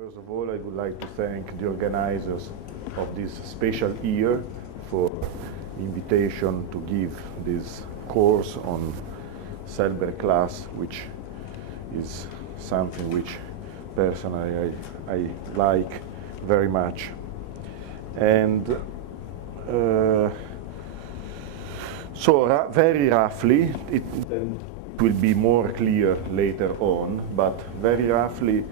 First of all, I would like to thank the organizers of this special year for invitation to give this course on Selberg class, which is something which personally I like very much. And very roughly, it will be more clear later on, but very roughly,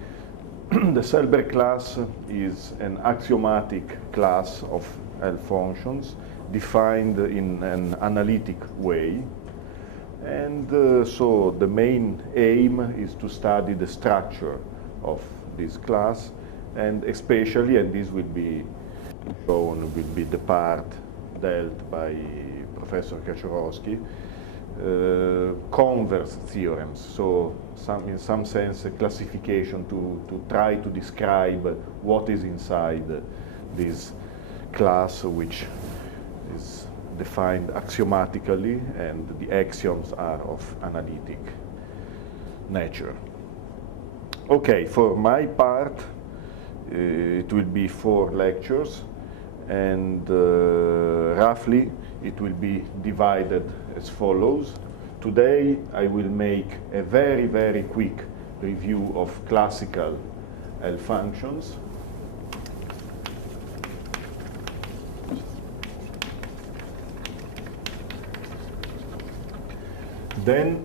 the Selberg class is an axiomatic class of L functions defined in an analytic way. And so the main aim is to study the structure of this class, and especially, and this will be shown, will be the part dealt by Professor Kaczorowski, converse theorems, so in some sense a classification to try to describe what is inside this class, which is defined axiomatically, and the axioms are of analytic nature. Okay, for my part, it will be 4 lectures, and roughly it will be divided as follows. Today I will make a very, very quick review of classical L functions. Then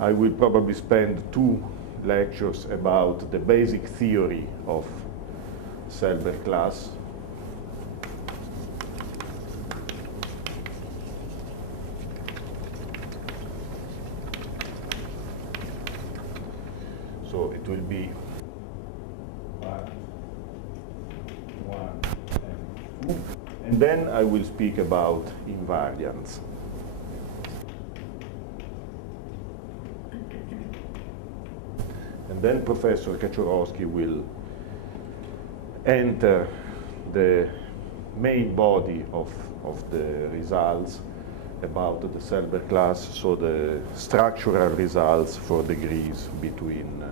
I will probably spend 2 lectures about the basic theory of Selberg class. So it will be part 1 and 2. And then I will speak about invariants. And then Professor Kaczorowski will enter the main body of the results about the Selberg class, so the structural results for degrees between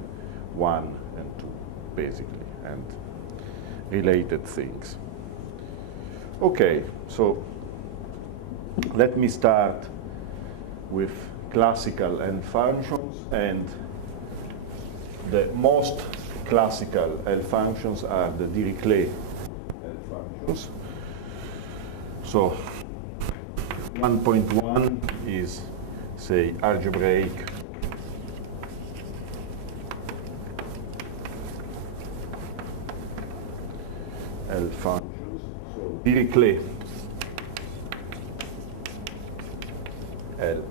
1 and 2, basically, and related things. Okay, so let me start with classical L functions, and the most classical L functions are the Dirichlet L functions. So 1.1 is, say, algebraic L functions. So Dirichlet L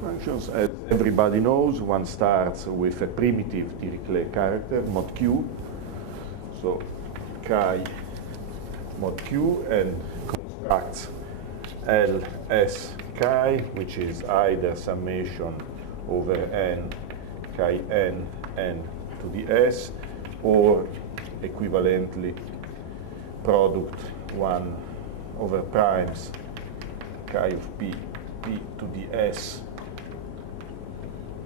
functions, as everybody knows, one starts with a primitive Dirichlet character, mod q. So chi mod q, and constructs Ls chi, which is either summation over n chi n to the s, or equivalently product 1 over primes chi of p to the s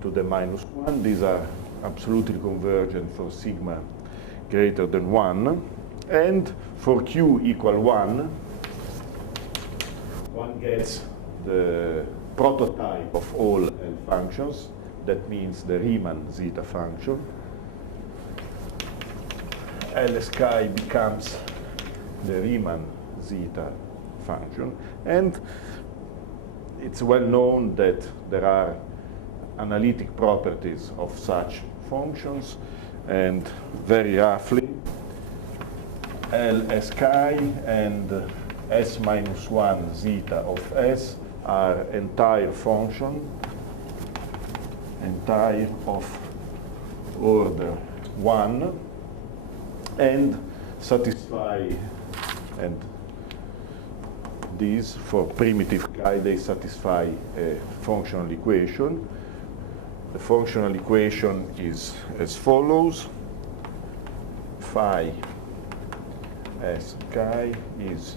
to the minus 1. These are absolutely convergent for sigma greater than 1. And for q equal 1, one gets the prototype of all L functions. That means the Riemann zeta function. Ls chi becomes the Riemann zeta function. And it's well known that there are analytic properties of such functions, and very roughly Ls chi and s minus 1 zeta of s are entire function, entire of order 1, and satisfy, and these for primitive chi, they satisfy a functional equation. The functional equation is as follows: phi s chi is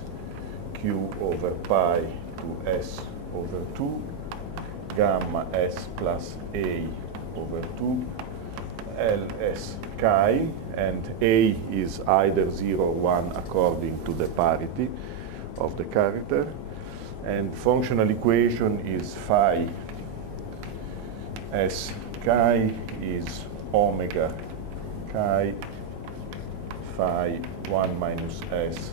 q over pi to s over 2, gamma s plus a over 2 ls chi, and A is either 0 or 1 according to the parity of the character. And functional equation is phi s chi is omega chi phi 1 minus s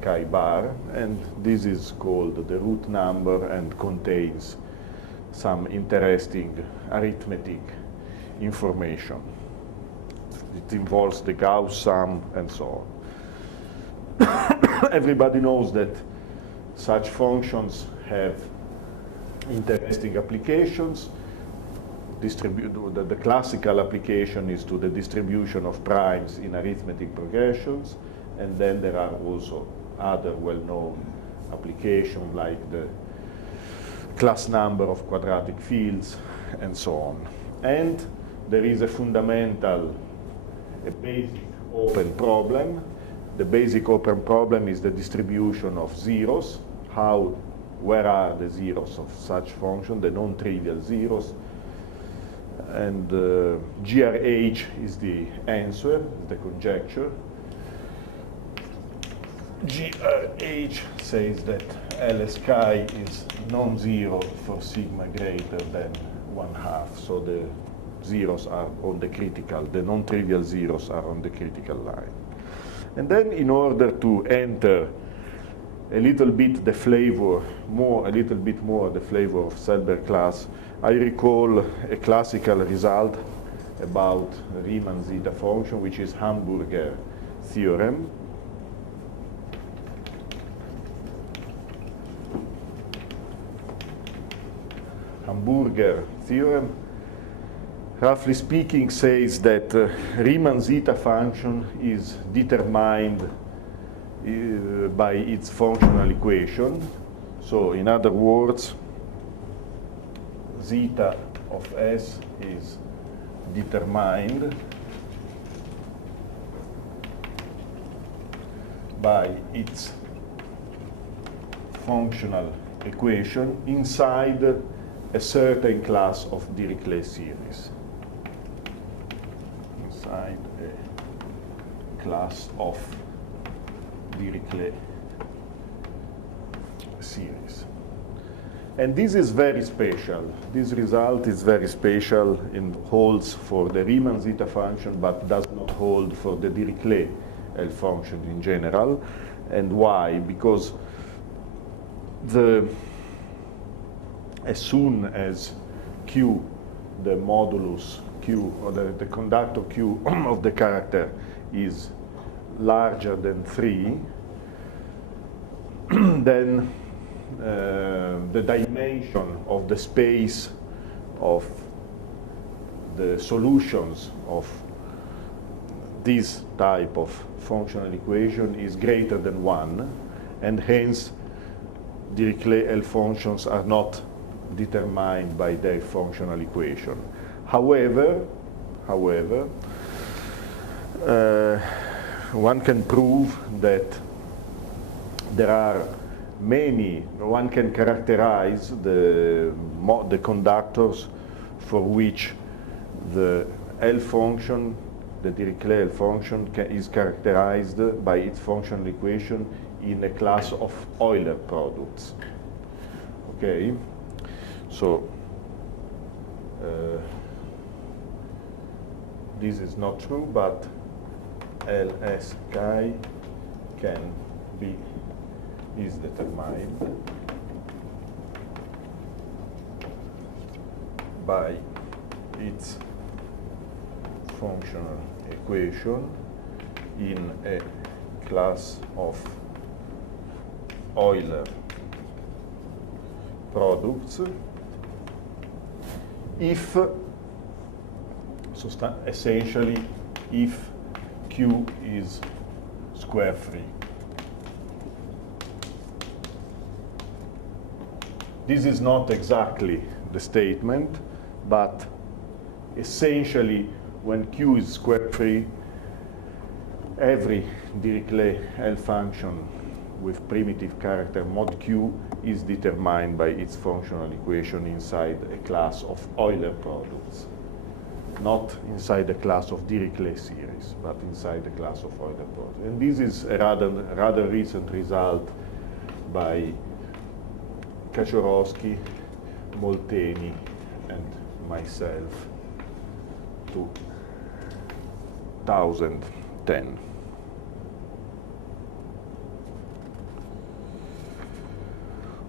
chi bar, and this is called the root number and contains some interesting arithmetic information. It involves the Gauss sum and so on. Everybody knows that such functions have interesting applications. The classical application is to the distribution of primes in arithmetic progressions, and then there are also other well-known applications like the class number of quadratic fields and so on. And there is a fundamental, a basic open problem. The basic open problem is the distribution of zeros. Where are the zeros of such function, the non-trivial zeros? And GRH is the answer, the conjecture. GRH says that LS chi is non-zero for sigma greater than 1/2. So the zeros are on the critical, the non-trivial zeros are on the critical line. And then in order to enter a little bit the flavor, a little bit more the flavor of Selberg class, I recall a classical result about Riemann zeta function, which is Hamburger theorem. Hamburger theorem, roughly speaking, says that Riemann zeta function is determined by its functional equation. So in other words, zeta of S is determined by its functional equation inside a certain class of Dirichlet series. Inside a class of Dirichlet series. And this is very special. This result is very special and holds for the Riemann zeta function, but does not hold for the Dirichlet L function in general. And why? Because as soon as Q, the modulus Q, or the conductor Q of the character is larger than 3, then the dimension of the space of the solutions of this type of functional equation is greater than 1, and hence Dirichlet L functions are not determined by their functional equation. However, one can prove that there are one can characterize the conductors for which the L function, the Dirichlet L function, is characterized by its functional equation in a class of Euler products. Okay, so this is not true, but LS chi is determined by its functional equation in a class of Euler products if, essentially, if Q is square free. This is not exactly the statement, but essentially, when Q is square free, every Dirichlet L function with primitive character mod Q is determined by its functional equation inside a class of Euler products. not inside the class of Dirichlet series, but inside the class of Euler products. And this is a rather recent result by Kaczorowski, Molteni, and myself, 2010.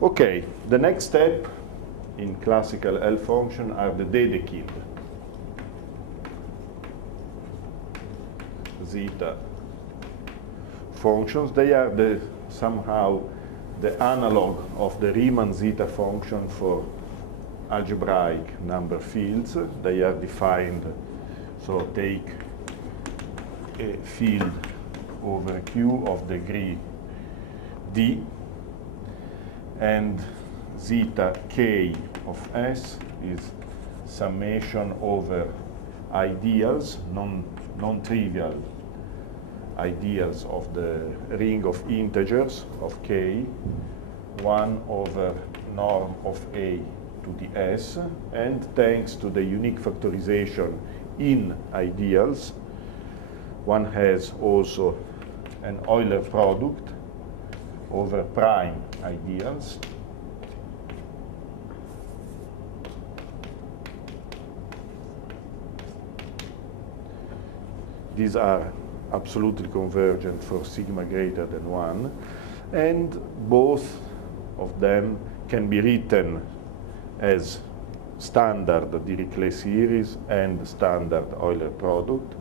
Okay, the next step in classical L function are the Dedekind zeta functions. They are somehow the analog of the Riemann zeta function for algebraic number fields. They are defined, so take a field over Q of degree D, and zeta k of S is summation over ideals, non-trivial ideals of the ring of integers of k, 1 over norm of A to the S, and thanks to the unique factorization in ideals, one has also an Euler product over prime ideals. These are absolutely convergent for sigma greater than 1, and both of them can be written as standard Dirichlet series and standard Euler product.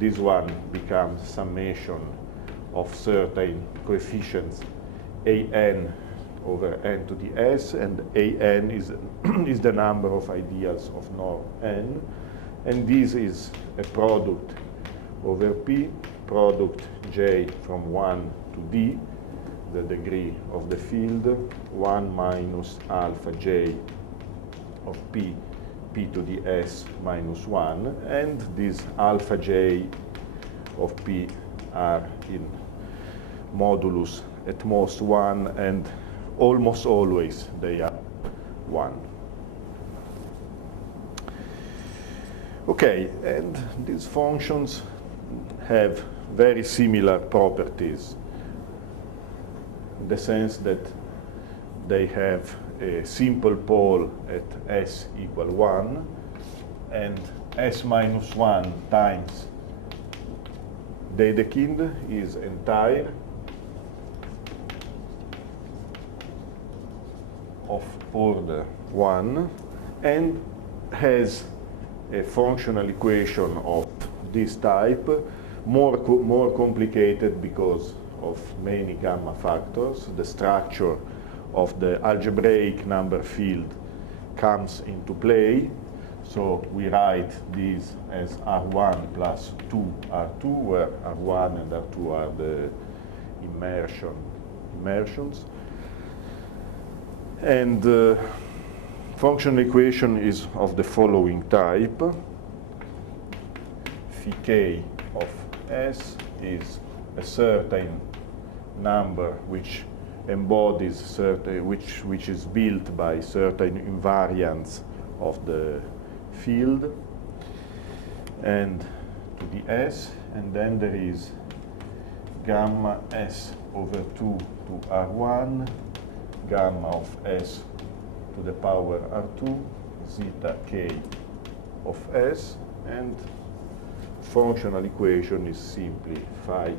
This one becomes summation of certain coefficients an over n to the s, and an is, is the number of ideals of norm n, and this is a product over P, product J from 1 to D, the degree of the field, 1 minus alpha J of P, P to the S minus 1, and this alpha J of P are in modulus at most 1, and almost always they are 1. Okay, and these functions have very similar properties in the sense that they have a simple pole at s equal 1, and s minus 1 times Dedekind is entire of order 1 and has a functional equation of this type, more complicated because of many gamma factors. The structure of the algebraic number field comes into play. So we write these as R1 plus 2R2, where R1 and R2 are the immersions. And the functional equation is of the following type. Phi k of S is a certain number which embodies certain, which is built by certain invariants of the field, and to the S, and then there is gamma S over 2 to R1, gamma of S to the power R2, zeta k of S, and functional equation is simply phi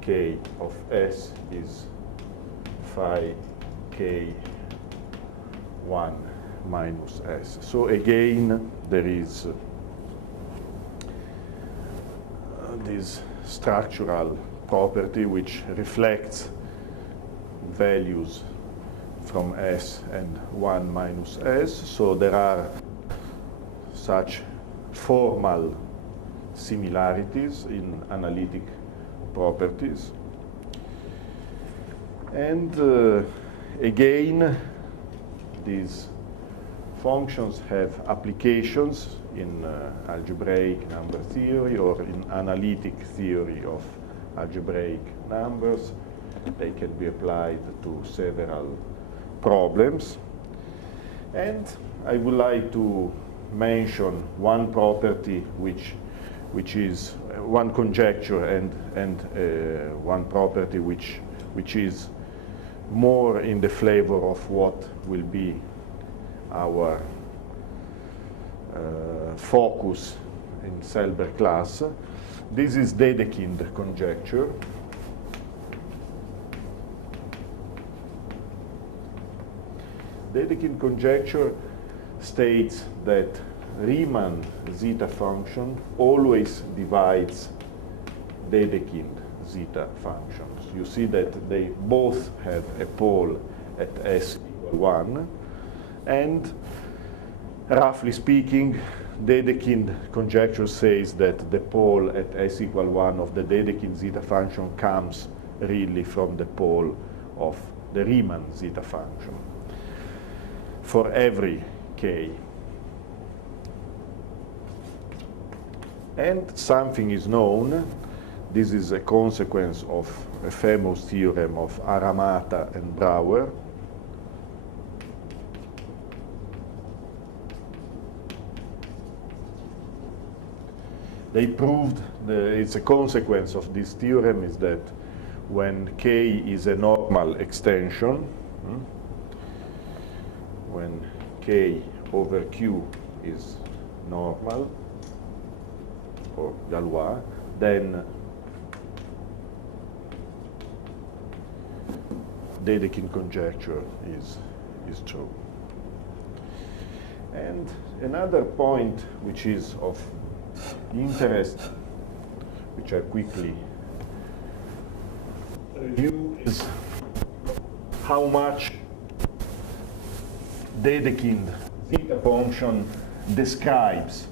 k of S is phi k 1 minus S. So again, there is this structural property which reflects values from S and 1 minus S. So there are such formal similarities in analytic properties. And again, these functions have applications in algebraic number theory or in analytic theory of algebraic numbers. They can be applied to several problems. And I would like to mention one property which is one conjecture and one property which is more in the flavor of what will be our focus in Selberg class. This is Dedekind conjecture. Dedekind conjecture states that Riemann zeta function always divides Dedekind zeta functions. You see that they both have a pole at s equal 1, and roughly speaking, Dedekind conjecture says that the pole at s equal 1 of the Dedekind zeta function comes really from the pole of the Riemann zeta function for every k. And something is known. This is a consequence of a famous theorem of Aramata and Brouwer. They proved, it's a consequence of this theorem is that when K is a normal extension, when K over Q is normal, or Galois, then Dedekind conjecture is true. And another point which is of interest, which I quickly review, is how much Dedekind zeta function describes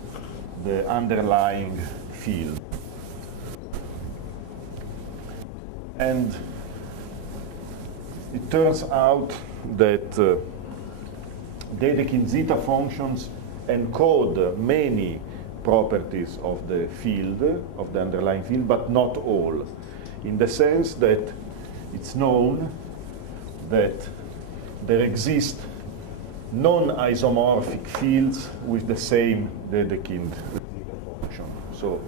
the underlying field. And it turns out that Dedekind zeta functions encode many properties of the field, of the underlying field, but not all, in the sense that it's known that there exist non-isomorphic fields with the same Dedekind zeta function. So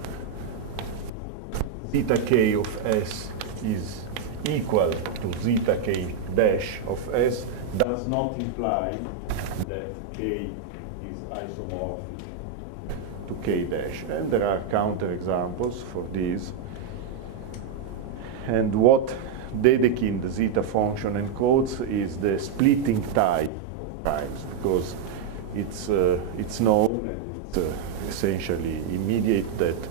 zeta k of S is equal to zeta k dash of S does not imply that k is isomorphic to k dash. And there are counterexamples for this. And what Dedekind zeta function encodes is the splitting type of primes, because it's known, and it's essentially immediate, that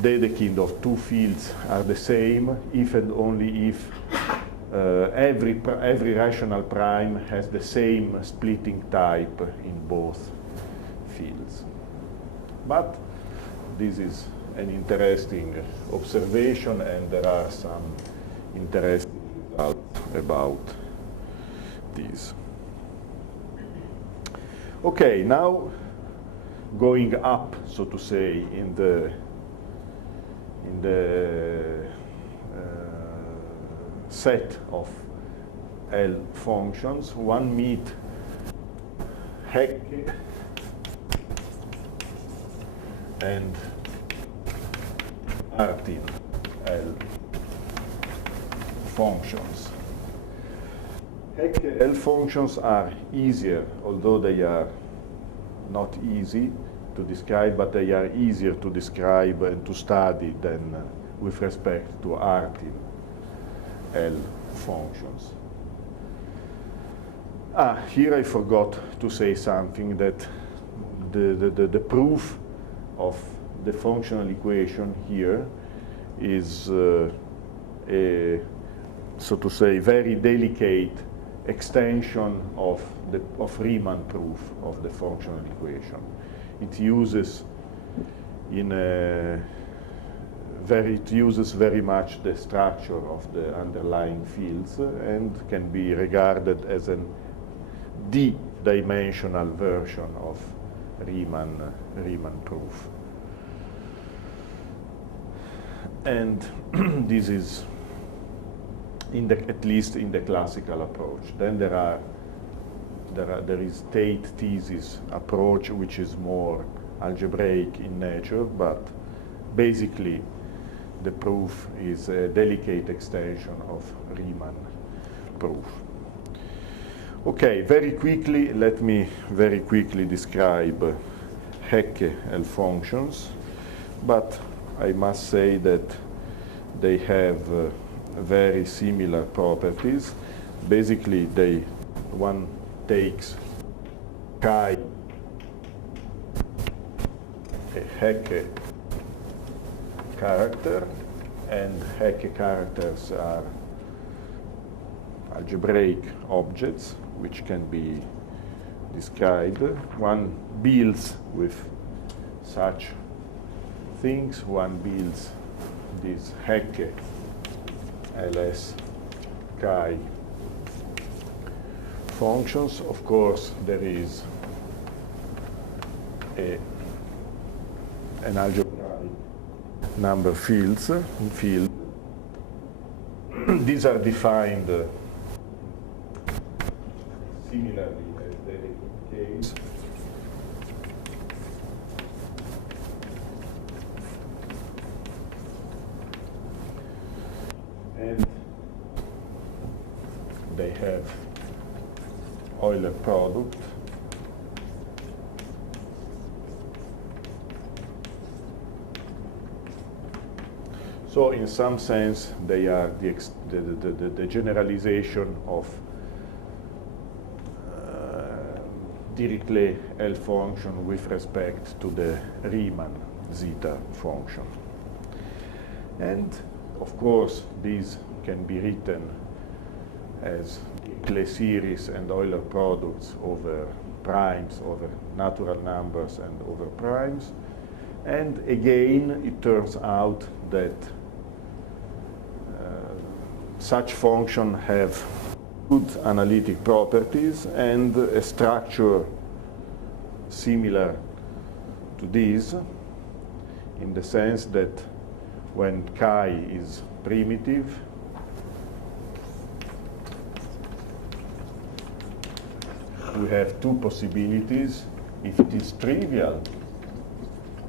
Dedekind of two fields are the same if and only if every rational prime has the same splitting type in both fields. But this is an interesting observation, and there are some interesting results about this. Okay, now going up, so to say, in the set of L functions, one meet Hecke and Artin L functions. Hecke L functions are easier, although they are not easy to describe, but they are easier to describe and to study than with respect to Artin L functions. Here I forgot to say something, that the proof of the functional equation here is a, so to say, very delicate extension of Riemann proof of the functional equation. It uses very much the structure of the underlying fields and can be regarded as an d-dimensional version of Riemann proof. And this is at least in the classical approach. Then there are there is Tate thesis approach, which is more algebraic in nature, but basically the proof is a delicate extension of Riemann proof. Okay, very quickly, let me very quickly describe Hecke L functions, but I must say that they have very similar properties. Basically, one takes chi a Hecke character, and Hecke characters are algebraic objects which can be described. One builds with such things. One builds these Hecke ls chi functions. Of course, there is an algebraic number field. These are defined similarly as the case. And they have Euler product. So in some sense, they are the generalization of Dirichlet L function with respect to the Riemann zeta function. And of course, these can be written as Dirichlet series and Euler products over primes, over natural numbers, and over primes. And again, it turns out that such functions have good analytic properties and a structure similar to this, in the sense that when chi is primitive, we have two possibilities. If it is trivial,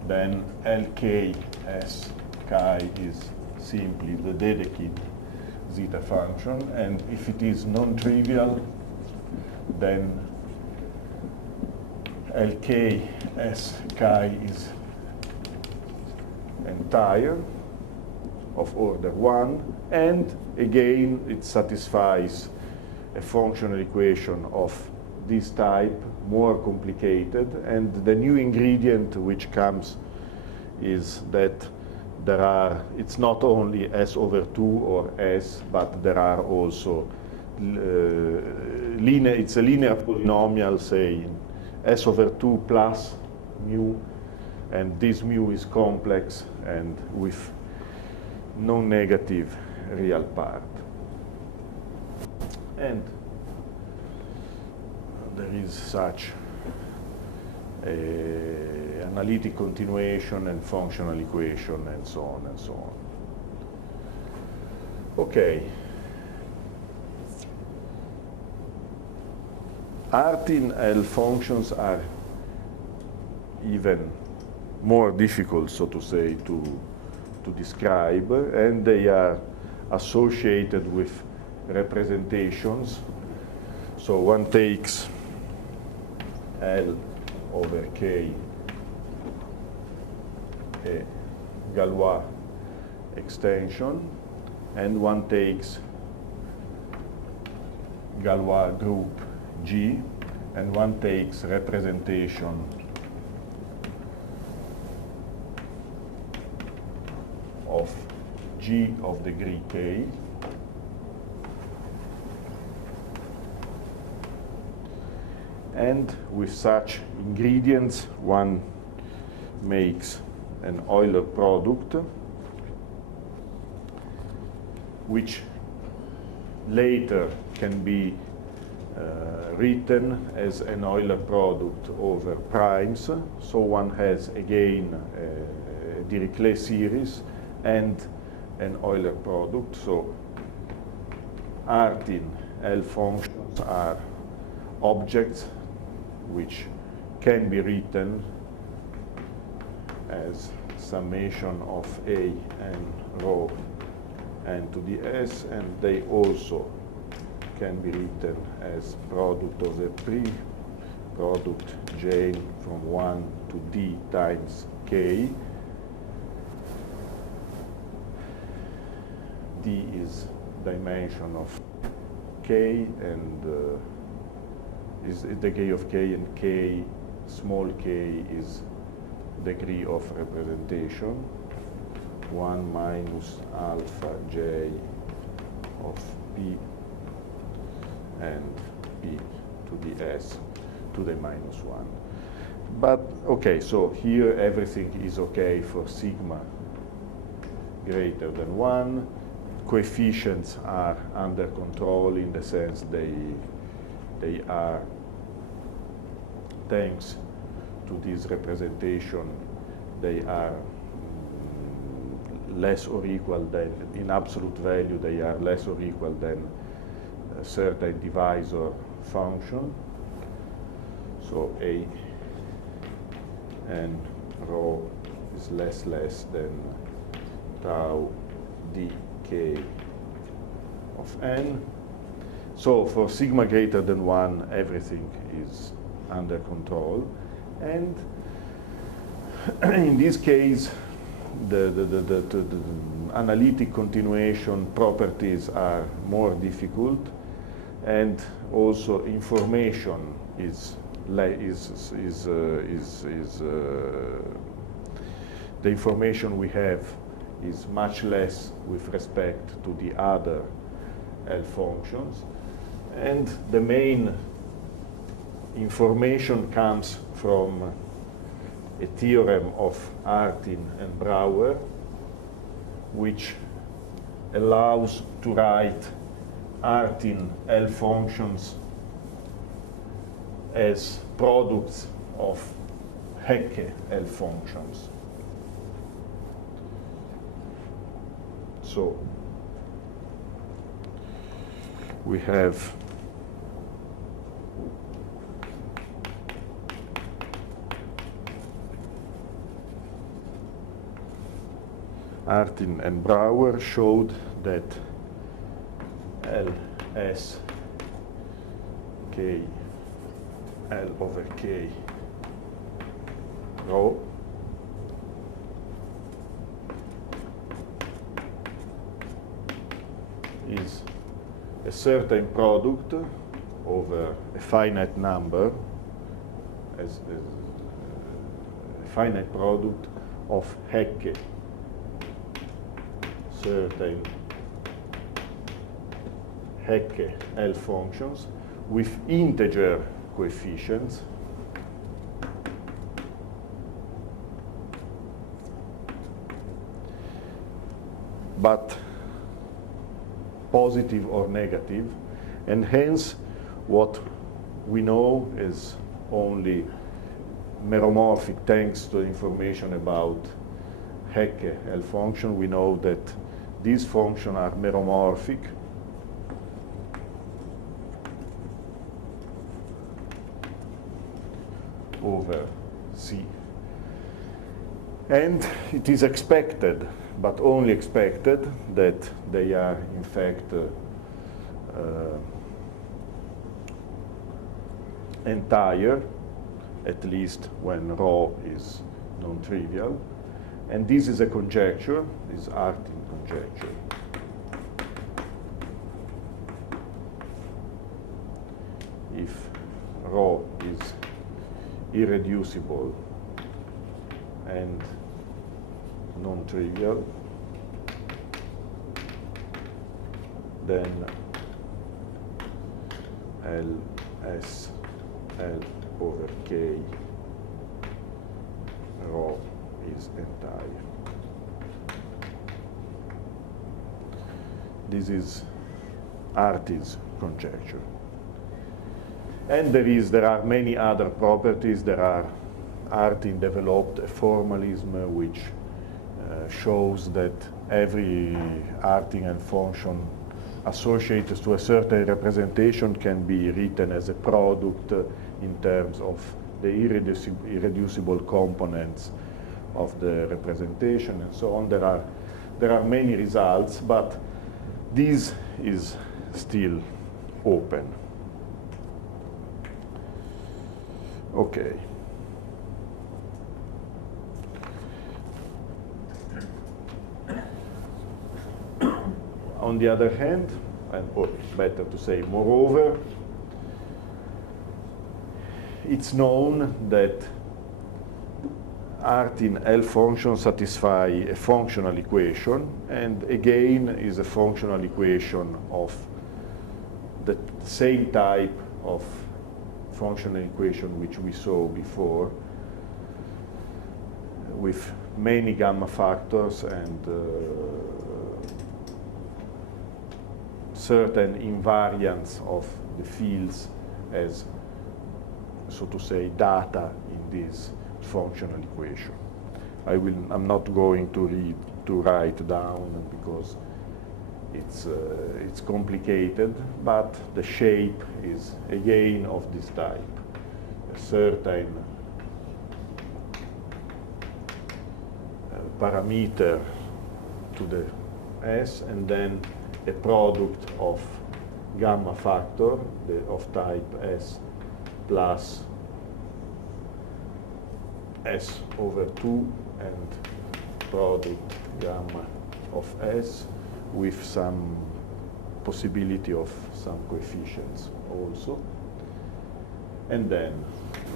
then Lk s chi is simply the Dedekind zeta function, and if it is non-trivial, then Lk s chi is entire of order 1, and again it satisfies a functional equation of this type, more complicated, and the new ingredient which comes is that it's not only s over 2 or s, but there are also it's a linear polynomial, say s over 2 plus mu, and this mu is complex and with non-negative real part. And there is such analytic continuation and functional equation and so on and so on. Okay. Artin L functions are even more difficult, so to say, to describe, and they are associated with representations. So one takes L over K, a Galois extension, and one takes Galois group G, and one takes representation of G of degree K, and with such ingredients one makes an Euler product which later can be written as an Euler product over primes. So one has again a Dirichlet series and an Euler product. So Artin L functions are objects which can be written as summation of A and rho n to the s, and they also can be written as product of the product j from 1 to d times k. D is dimension of k, and is degree of k, and k, small k, is degree of representation. 1 minus alpha j of p and p to the s to the minus 1. But okay, so here everything is okay for sigma greater than 1. Coefficients are under control in the sense they are, thanks to this representation, they are less or equal than, in absolute value, they are less or equal than a certain divisor function. So A and rho is less than tau dk of n. So for sigma greater than 1, everything is under control. And in this case, the analytic continuation properties are more difficult, and also information the information we have is much less with respect to the other L functions, and the main information comes from a theorem of Artin and Brouwer, which allows to write Artin L functions as products of Hecke L functions. So we have Artin and Brouwer showed that Ls k L over k rho is a certain product over a finite number, as a finite product of Hecke certain Hecke L functions with integer coefficients, but positive or negative, and hence what we know is only meromorphic thanks to information about Hecke L function. We know that these functions are meromorphic over C. And it is expected, but only expected, that they are in fact entire, at least when rho is non-trivial. And this is a conjecture, this Artin conjecture. If rho is irreducible and non-trivial, then Ls L over K rho is entire. This is Artin's conjecture. And there are many other properties. Artin developed a formalism which shows that every Artin function associated to a certain representation can be written as a product in terms of the irreducible components of the representation and so on. There are many results, but this is still open. Okay. On the other hand, or better to say moreover, it's known that Artin L functions satisfy a functional equation, and again is a functional equation of the same type of functional equation which we saw before, with many gamma factors and certain invariants of the fields as, so to say, data in this functional equation. I'm not going to write down because it's complicated, but the shape is again of this type. A certain parameter to the S, and then a product of gamma factor of type S plus S over 2 and product gamma of S with some possibility of some coefficients also, and then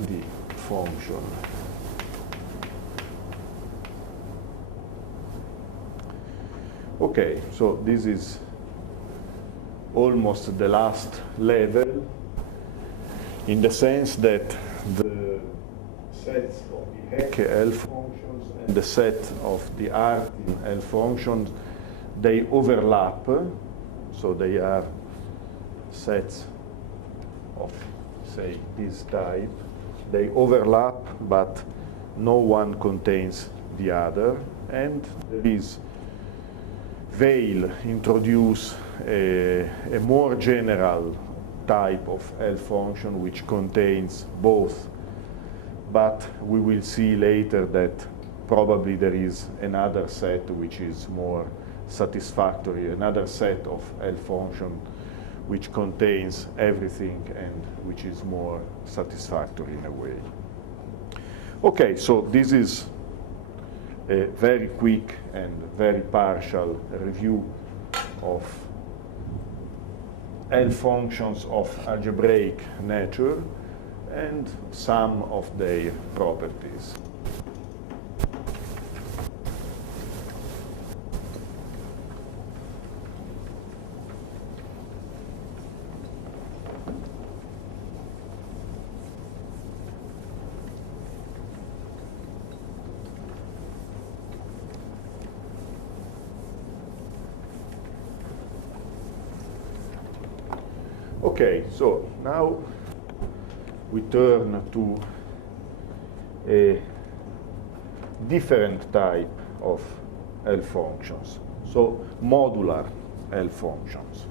the function. Okay, so this is almost the last level, in the sense that the sets of the Hecke L functions and the set of the Artin L functions, they overlap, so they are sets of, say, this type. They overlap, but no one contains the other, and these veil introduce a more general type of L function which contains both, but we will see later that probably there is another set which is more satisfactory, another set of L function which contains everything and which is more satisfactory in a way. Okay, so this is a very quick and very partial review of L functions of algebraic nature and some of their properties. Okay, so now we turn to a different type of L functions, so modular L functions.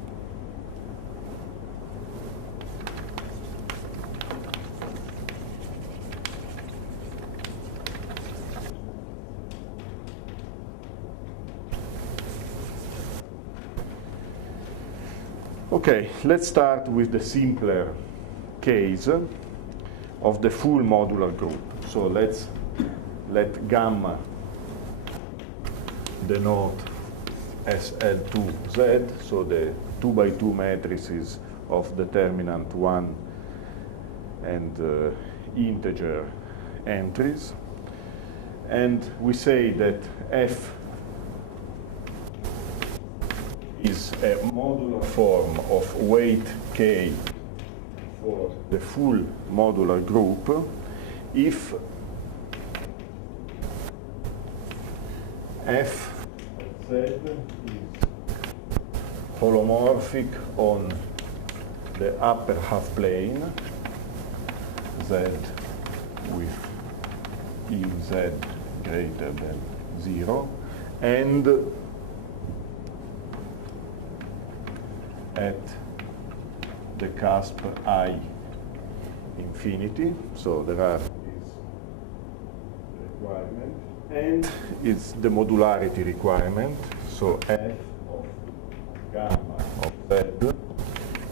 Okay, let's start with the simpler case of the full modular group. So let gamma denote SL2Z, so the 2 by 2 matrices of determinant 1 and integer entries. And we say that F is a modular form of weight K for the full modular group if F Z is holomorphic on the upper half plane Z with in Z greater than 0, and at the cusp I infinity. So there are these requirements, and it's the modularity requirement. So f of gamma of z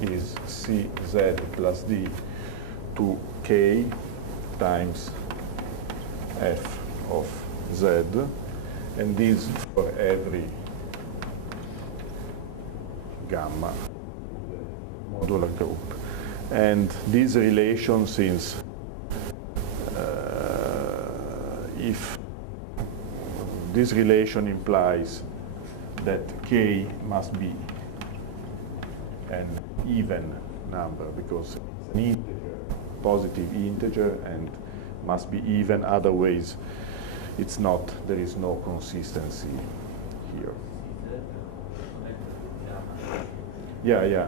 is cz plus d to k times f of z, and this for every gamma modular group. And this relation, since if this relation implies that k must be an even number, because it's an integer, positive integer, and must be even, otherwise it's not, there is no consistency here. Yeah,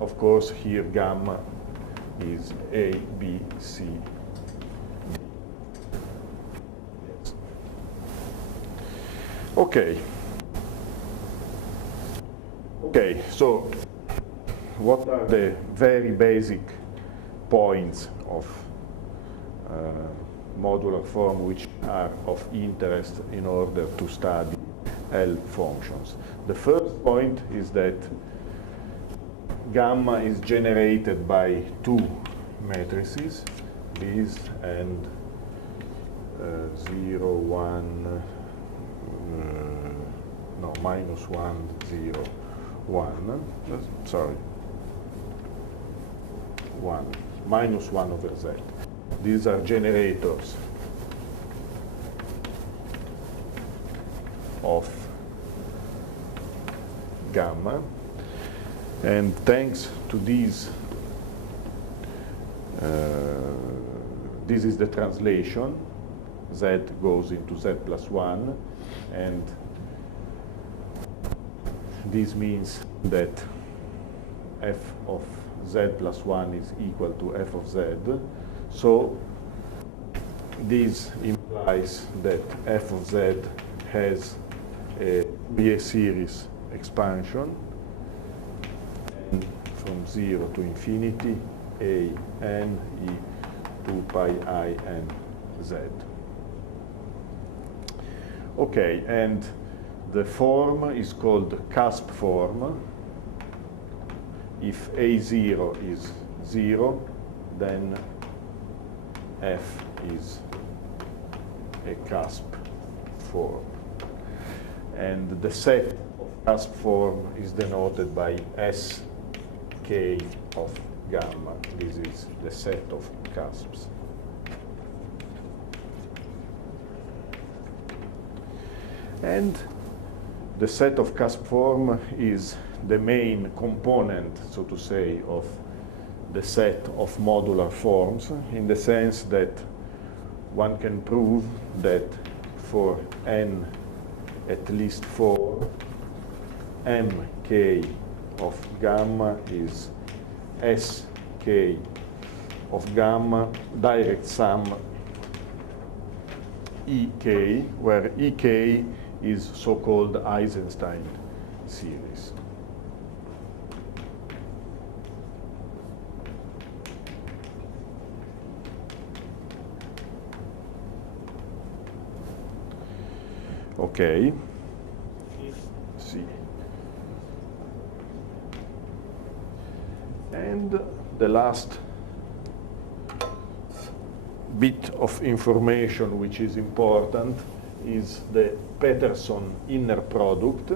of course here gamma is A, B, C. Yes. Okay, so what are the very basic points of modular form which are of interest in order to study L functions? The first point is that gamma is generated by two matrices, this and 0, 1, no, minus 1, 0, 1, sorry, 1, minus 1 over z. These are generators of gamma, and thanks to these, this is the translation. Z goes into z plus 1, and this means that f of z plus 1 is equal to f of z. So this implies that f of z has a Fourier series expansion, and from 0 to infinity, a n e 2 pi I n z. Okay, and the form is called cusp form. If A0 is 0, then F is a cusp form. And the set of cusp form is denoted by Sk of gamma. This is the set of cusps. And the set of cusp form is the main component, so to say, of the set of modular forms, in the sense that one can prove that for n at least 4, mk of gamma is sk of gamma direct sum ek, where ek is so-called Eisenstein series. Okay. See. And the last bit of information which is important is the Peterson inner product.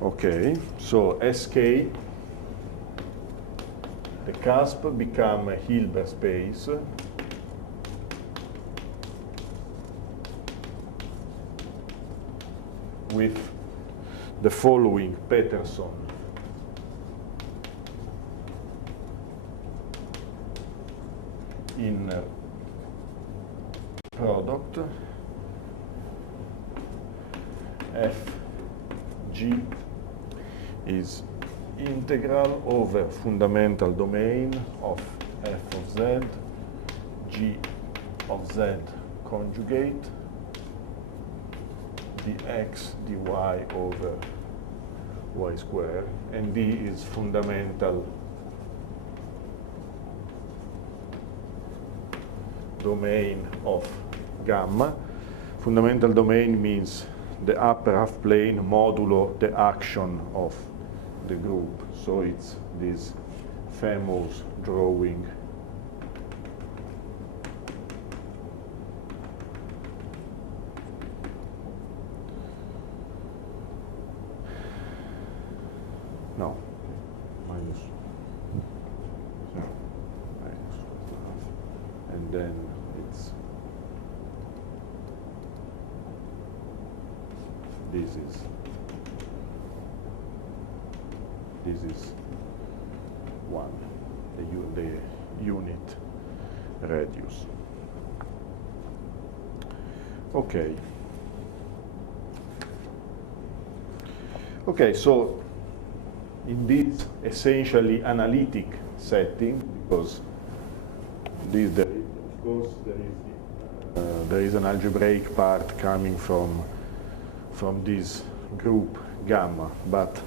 Okay, so Sk, the cusp become a Hilbert space with the following Peterson inner product Fg is integral over fundamental domain of f of z, g of z conjugate, dx dy over y squared, and d is fundamental domain of gamma. Fundamental domain means the upper half plane modulo the action of the group. So it's this famous drawing no minus and then it's this is 1, the unit radius. Okay. Okay, so in this essentially analytic setting, because this, of course, there is an algebraic part coming from this group gamma, but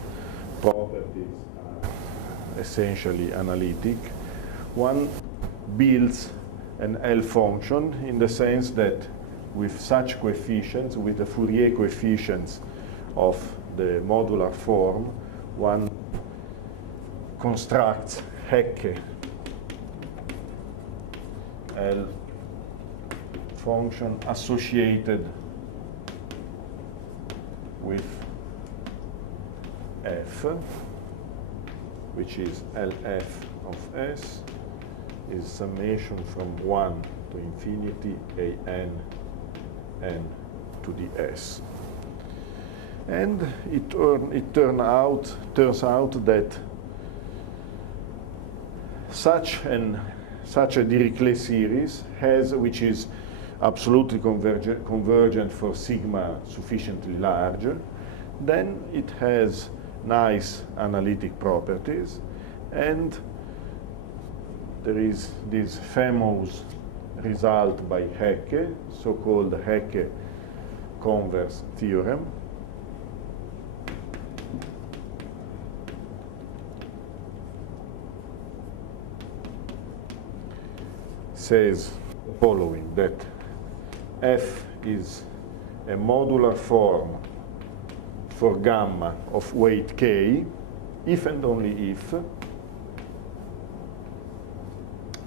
properties are essentially analytic. One builds an L function in the sense that with such coefficients, with the Fourier coefficients of the modular form, one constructs Hecke L function associated with f, which is Lf of s, is summation from 1 to infinity an n to the s. And it turns out that such a Dirichlet series has, which is absolutely convergent for sigma sufficiently large, then it has nice analytic properties, and there is this famous result by Hecke, so-called Hecke converse theorem, says the following, that f is a modular form for gamma of weight k, if and only if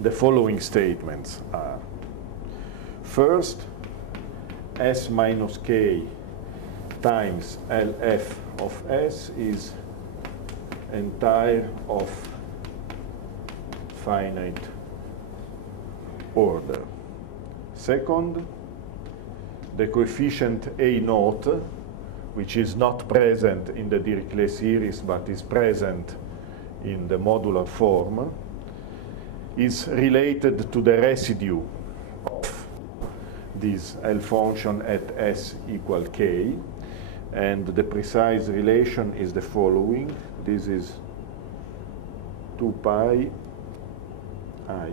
the following statements are: first, s minus k times Lf of s is entire of finite order. Second, the coefficient A naught, which is not present in the Dirichlet series but is present in the modular form, is related to the residue of this L function at s equal k, and the precise relation is the following. This is 2 pi I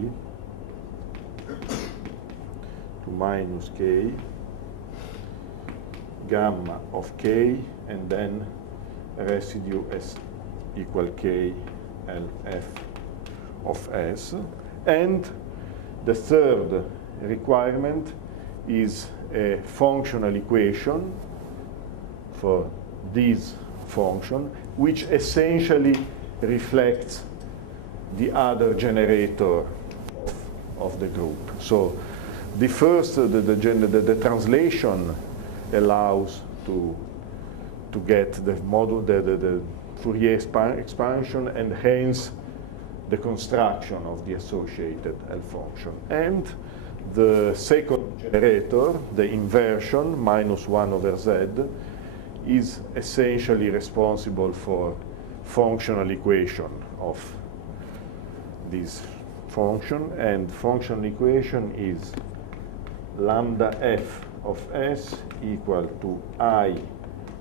to minus k gamma of k, and then residue s equal k Lf of s. And the third requirement is a functional equation for this function, which essentially reflects the other generator of the group. So the first, the translation allows to get the model, the Fourier expansion, and hence the construction of the associated L function. And the second generator, the inversion, minus 1 over z, is essentially responsible for functional equation of this function, and functional equation is lambda f of s equal to I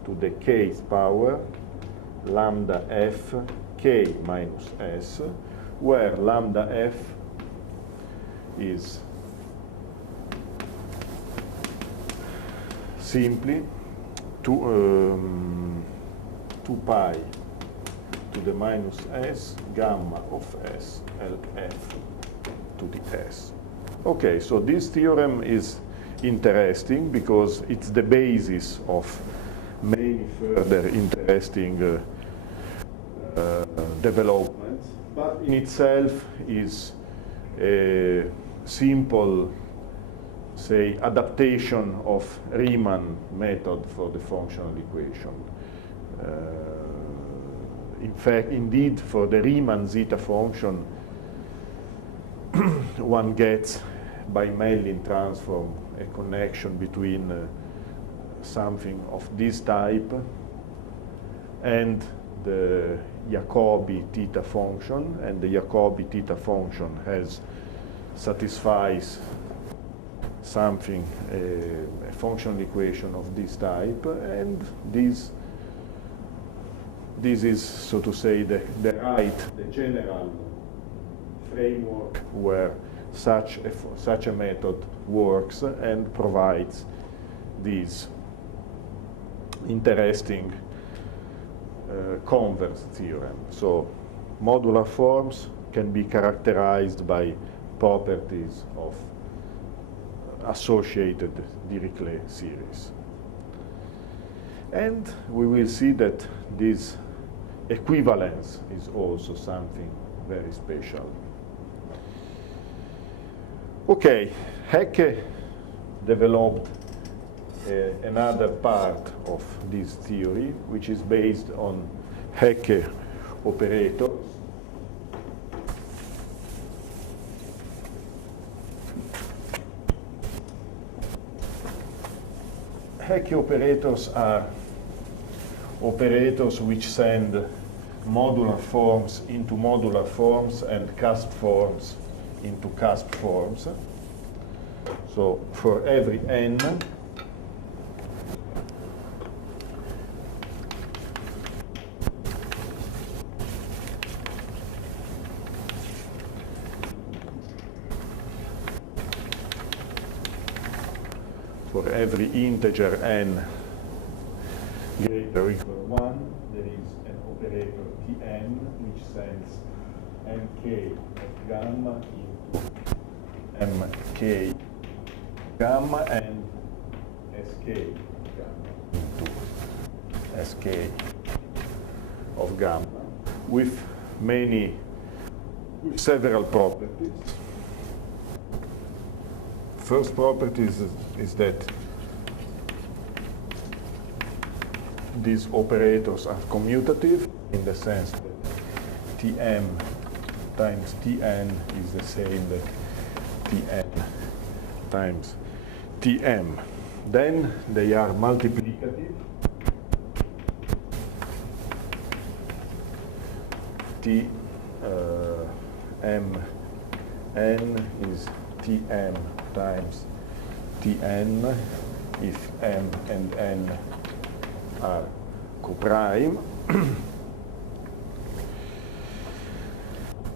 to the kth power lambda f k minus s, where lambda f is simply 2 pi to the minus s gamma of s lf to the s. Okay, so this theorem is interesting because it's the basis of many further interesting developments, but in itself is a simple, say, adaptation of Riemann method for the functional equation. In fact, indeed, for the Riemann zeta function, one gets by Mellin transform a connection between something of this type and the Jacobi theta function, and the Jacobi theta function satisfies something, a functional equation of this type, and this is, so to say, the general framework where such a method works and provides these interesting converse theorem. So modular forms can be characterized by properties of associated Dirichlet series. And we will see that this equivalence is also something very special. Okay, Hecke developed another part of this theory, which is based on Hecke operators. Hecke operators are operators which send modular forms into modular forms and cusp forms into cusp forms. So for every n, for every integer n greater or equal 1, there is an operator Tn which sends mk of gamma into mk gamma and sk gamma into sk of gamma with several properties. First property is that these operators are commutative in the sense that Tm times Tn is the same as Tn times Tm. Then they are multiplicative. Mn is Tm times Tn if m and n are coprime.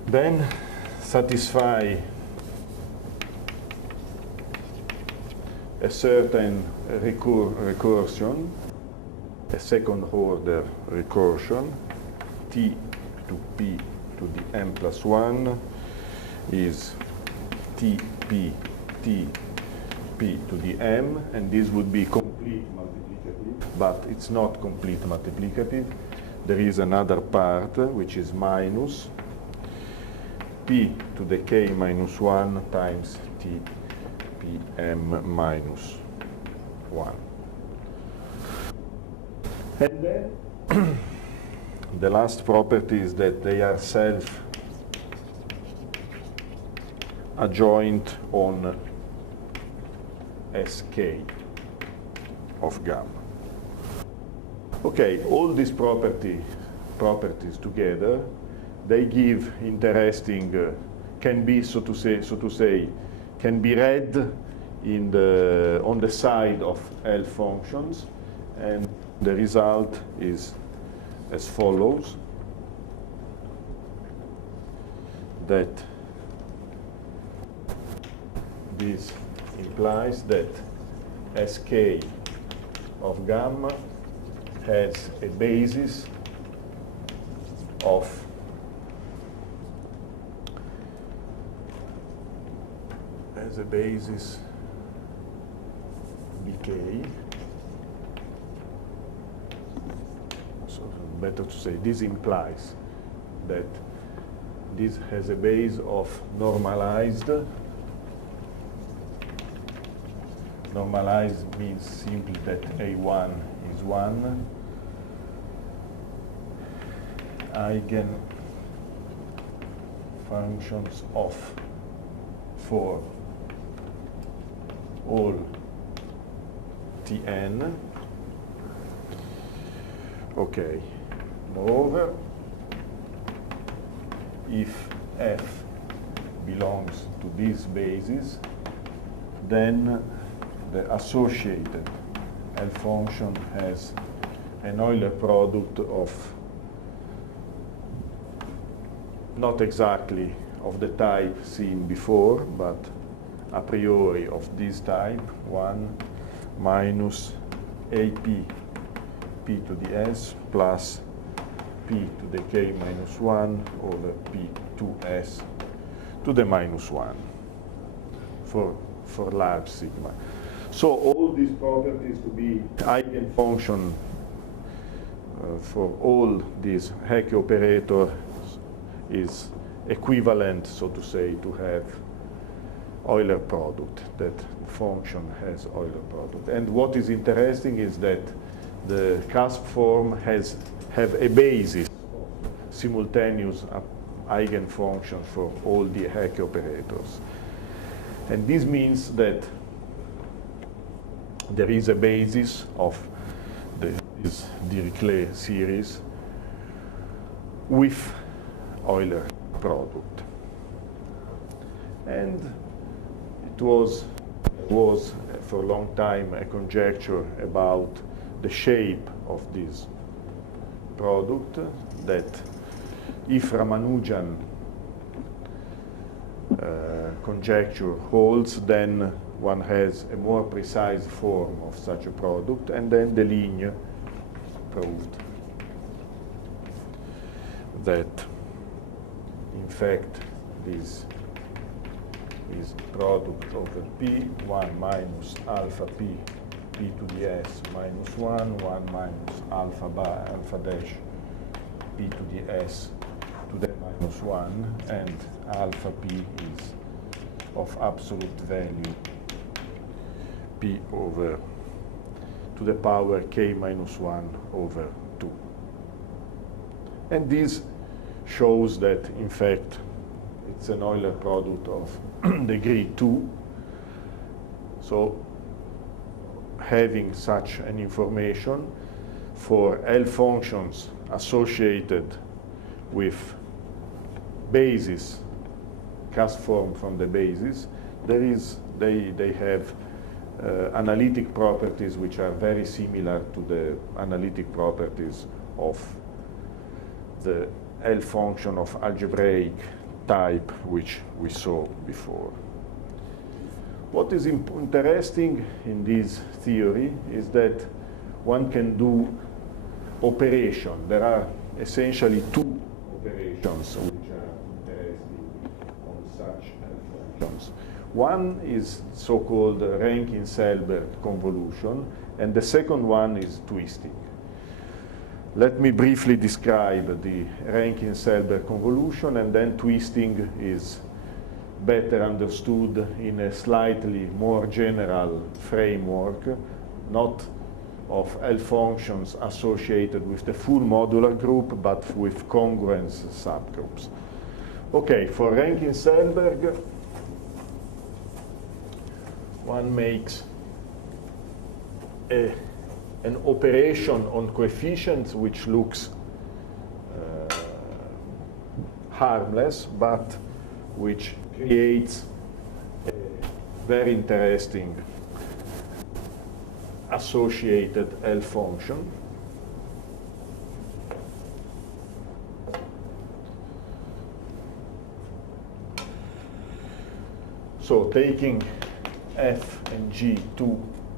Then satisfy a certain recursion, a second order recursion, T to P to the m plus 1 is Tp T P to the m, and this would be complete multiplicative, but it's not complete multiplicative. There is another part which is minus P to the k minus 1 times T Pm minus 1. And then the last property is that they are self-adjoint on Sk of gamma. Okay, all these properties together, they give interesting, can be, so to say, can be read on the side of L functions, and the result is as follows, that this implies that Sk of gamma has a basis of decay. So better to say this implies that this has a base of normalized. Normalized means simply that A1 is 1. Eigen functions of for all Tn. Okay. Moreover, if f belongs to this basis, then the associated L function has an Euler product of not exactly of the type seen before, but a priori of this type, 1 minus AP p to the s plus p to the k minus 1 over p to s to the minus 1 for large sigma. So all these properties to be eigenfunction for all these Hecke operators is equivalent, so to say, to have Euler product, that function has Euler product. And what is interesting is that the cusp form have a basis of simultaneous eigenfunction for all the Hecke operators. And this means that there is a basis of this Dirichlet series with Euler product. And it was for a long time a conjecture about the shape of this product, that if Ramanujan conjecture holds, then one has a more precise form of such a product, and then Deligne proved that in fact this is product over p, 1 minus alpha p, p to the s minus 1, 1 minus alpha bar, alpha dash, p to the s to the minus 1, and alpha p is of absolute value p over to the power k minus 1 over 2. And this shows that, in fact, it's an Euler product of degree 2. So having such an information for L functions associated with basis, cusp form from the basis, they have analytic properties which are very similar to the analytic properties of the L function of algebraic type which we saw before. What is interesting in this theory is that one can do operation. There are essentially two operations which are interesting on such L functions. One is so-called Rankin-Selberg convolution, and the second one is twisting. Let me briefly describe the Rankin-Selberg convolution, and then twisting is better understood in a slightly more general framework, not of L functions associated with the full modular group, but with congruence subgroups. Okay, for Rankin-Selberg, one makes an operation on coefficients which looks harmless, but which creates a very interesting associated L function. So taking f and g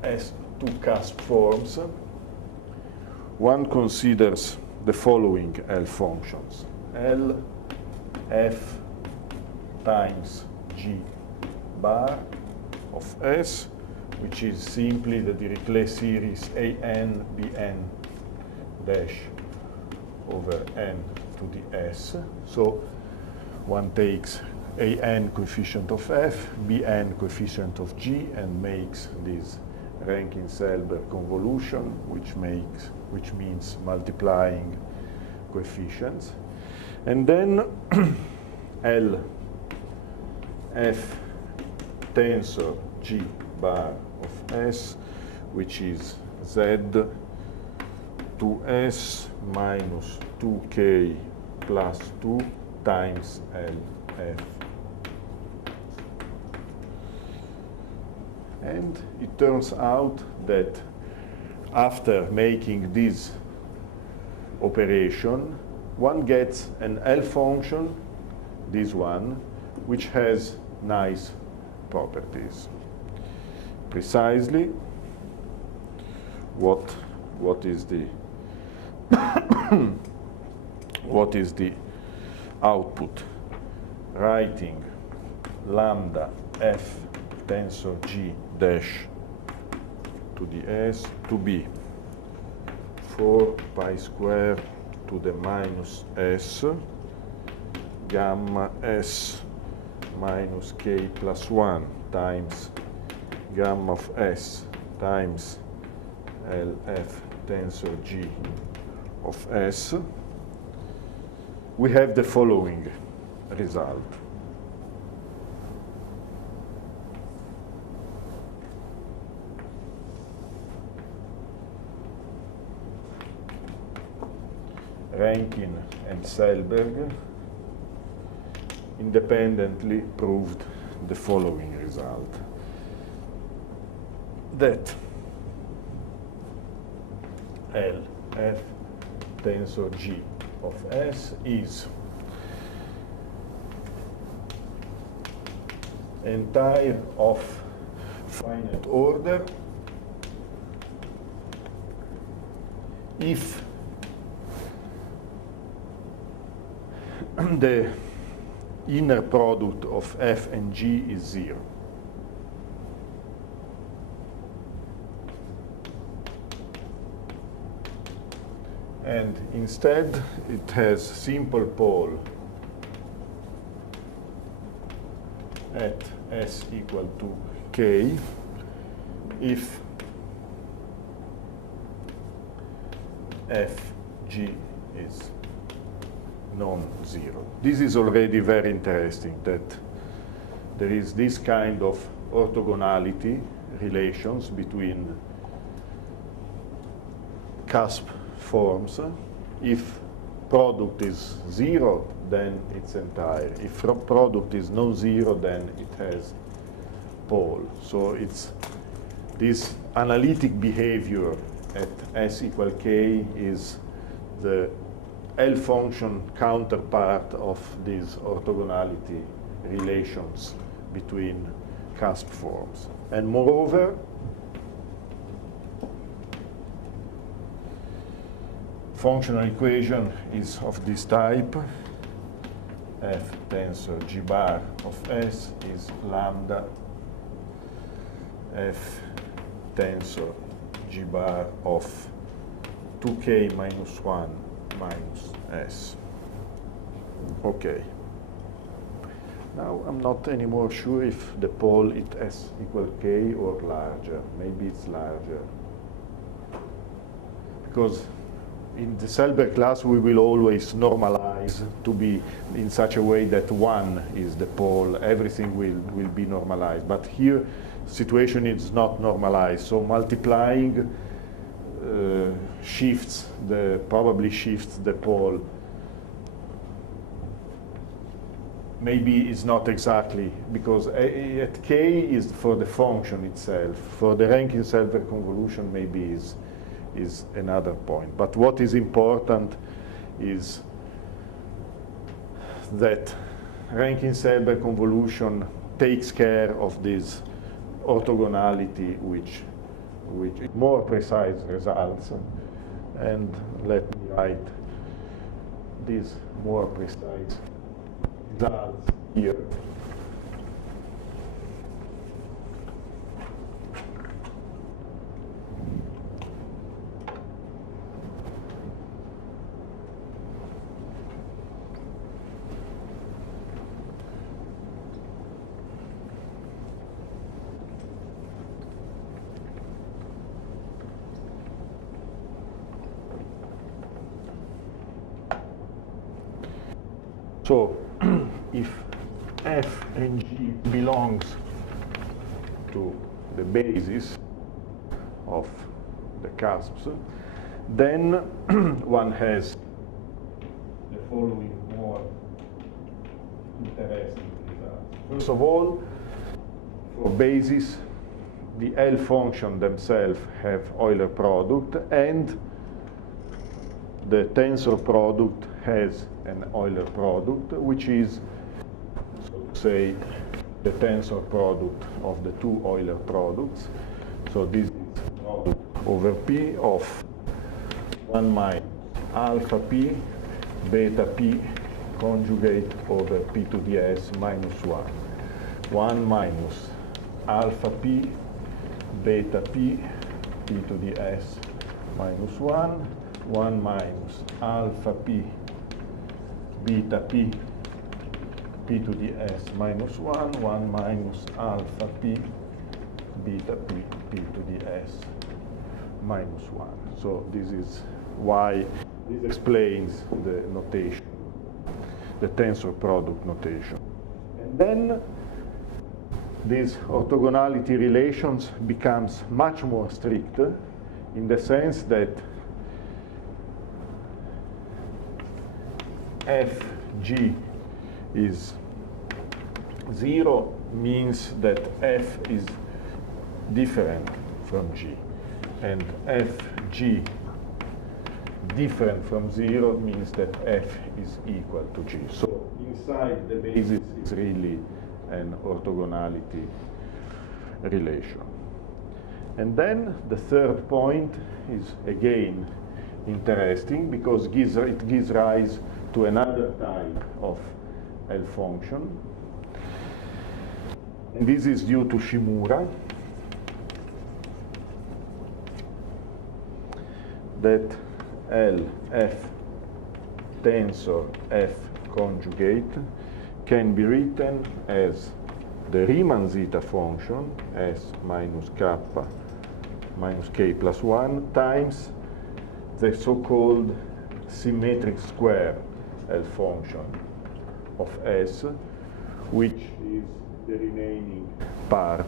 as two cusp forms, one considers the following L functions. L f times g bar of S, which is simply the Dirichlet series an bn dash over n to the S. So one takes an coefficient of f, bn coefficient of g, and makes this Rankin-Selberg convolution, which means multiplying coefficients. And then L f tensor g bar of S, which is z 2s minus 2k plus 2 times Lf. And it turns out that after making this operation, one gets an L function, this one, which has nice properties. Precisely, what is the what is the output? Writing lambda f tensor g dash to the S to be 4 pi squared to the minus S gamma S minus k plus 1 times gamma of S times Lf tensor g of S. We have the following result. Rankin and Selberg independently proved the following result. That L f tensor G of S is entire of finite order if the inner product of f and g is 0. And instead, it has simple pole at s equal to k if fg is non-zero. This is already very interesting, that there is this kind of orthogonality relations between cusp forms. If product is 0, then it's entire. If product is non-zero, then it has pole. So it's this analytic behavior at s equal k is the L function counterpart of these orthogonality relations between cusp forms. And moreover, functional equation is of this type. F tensor G bar of S is lambda F tensor G bar of 2k minus 1 minus S. Okay. Now I'm not anymore sure if the pole is S equal k or larger. Maybe it's larger. Because in the Selberg class we will always normalize to be in such a way that 1 is the pole, everything will be normalized. But here situation is not normalized, so multiplying probably shifts the pole. Maybe it's not exactly, because at k is for the function itself. For the Rankin-Selberg convolution, maybe is another point. But what is important is that Rankin-Selberg convolution takes care of this orthogonality, which more precise results. And let me write these more precise results here. So if f and g belongs to the basis of the cusps, then one has the following more interesting results. First of all, for basis, the L function themselves have Euler product, and the tensor product has an Euler product, which is, so to say, the tensor product of the two Euler products. So this is product over P of 1 minus alpha P beta P conjugate over P to the S minus 1. 1 minus alpha P beta P P to the S minus 1. 1 minus alpha P beta P P to the S minus 1, 1 minus alpha P beta P P to the S minus 1. So this is why this explains the notation, the tensor product notation. And then these orthogonality relations becomes much more strict in the sense that Fg is 0 means that f is different from g, and Fg different from 0 means that f is equal to g. So inside the basis is really an orthogonality relation. And then the third point is again interesting because it gives rise to another type of L function. And this is due to Shimura, that LF tensor F conjugate can be written as the Riemann zeta function S minus kappa minus k plus 1 times the so-called symmetric square L function of S, which is the remaining part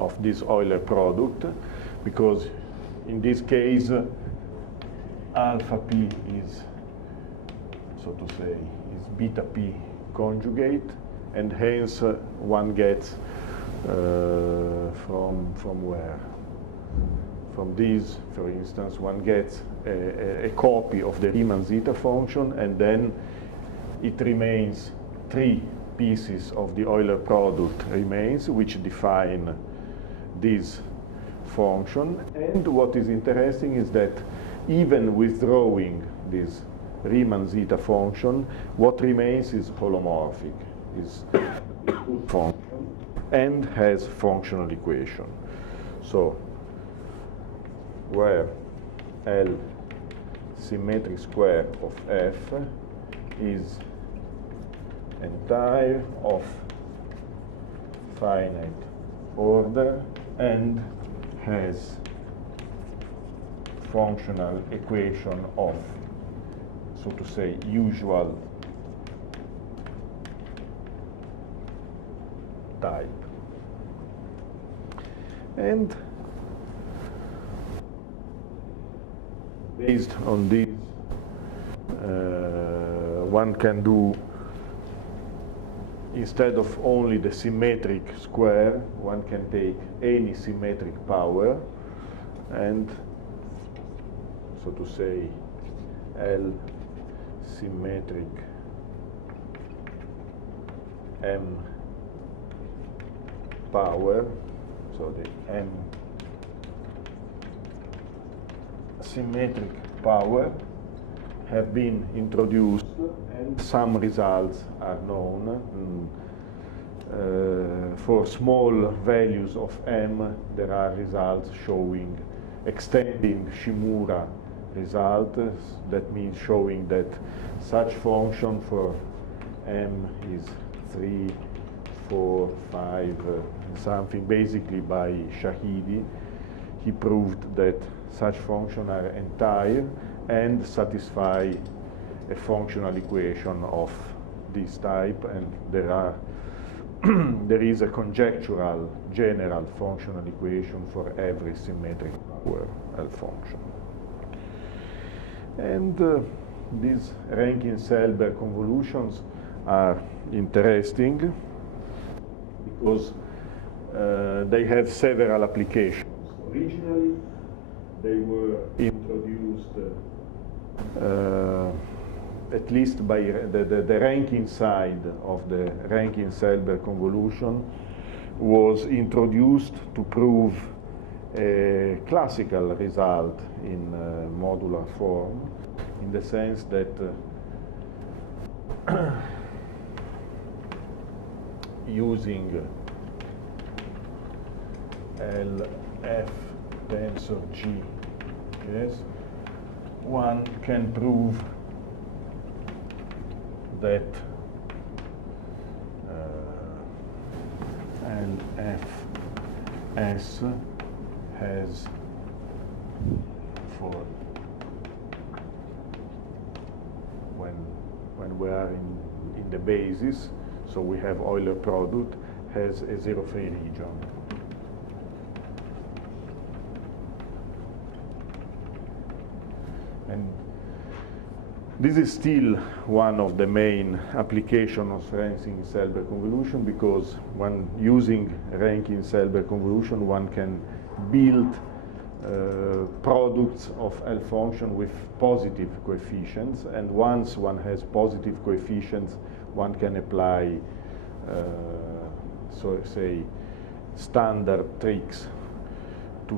of this Euler product, because in this case alpha P is, so to say, is beta P conjugate, and hence one gets from where? From these, for instance, one gets a copy of the Riemann zeta function, and then it remains 3 pieces of the Euler product remains, which define this function. And what is interesting is that even withdrawing this Riemann zeta function, what remains is holomorphic, is a good function, and has functional equation. So where L symmetric square of F is entire of finite order and has functional equation of, so to say, usual type. And based on this, one can do, instead of only the symmetric square, one can take any symmetric power, and, so to say, L symmetric M power, so the M symmetric power, have been introduced, and some results are known. For small values of M, there are results showing extending Shimura result. That means showing that such function for M is 3, 4, 5, something, basically by Shahidi. He proved that such functions are entire and satisfy a functional equation of this type, and there is a conjectural general functional equation for every symmetric power L function. And these Rankin-Selberg convolutions are interesting because they have several applications. Originally, they were introduced at least by the Rankin side of the Rankin-Selberg convolution was introduced to prove a classical result in modular form, in the sense that using LF tensor G, yes, one can prove that LFS has, for when we are in the basis, so we have Euler product, has a zero-free region. And this is still one of the main applications of Rankin-Selberg convolution, because when using Rankin-Selberg convolution, one can build products of L function with positive coefficients, and once one has positive coefficients, one can apply, so say, standard tricks to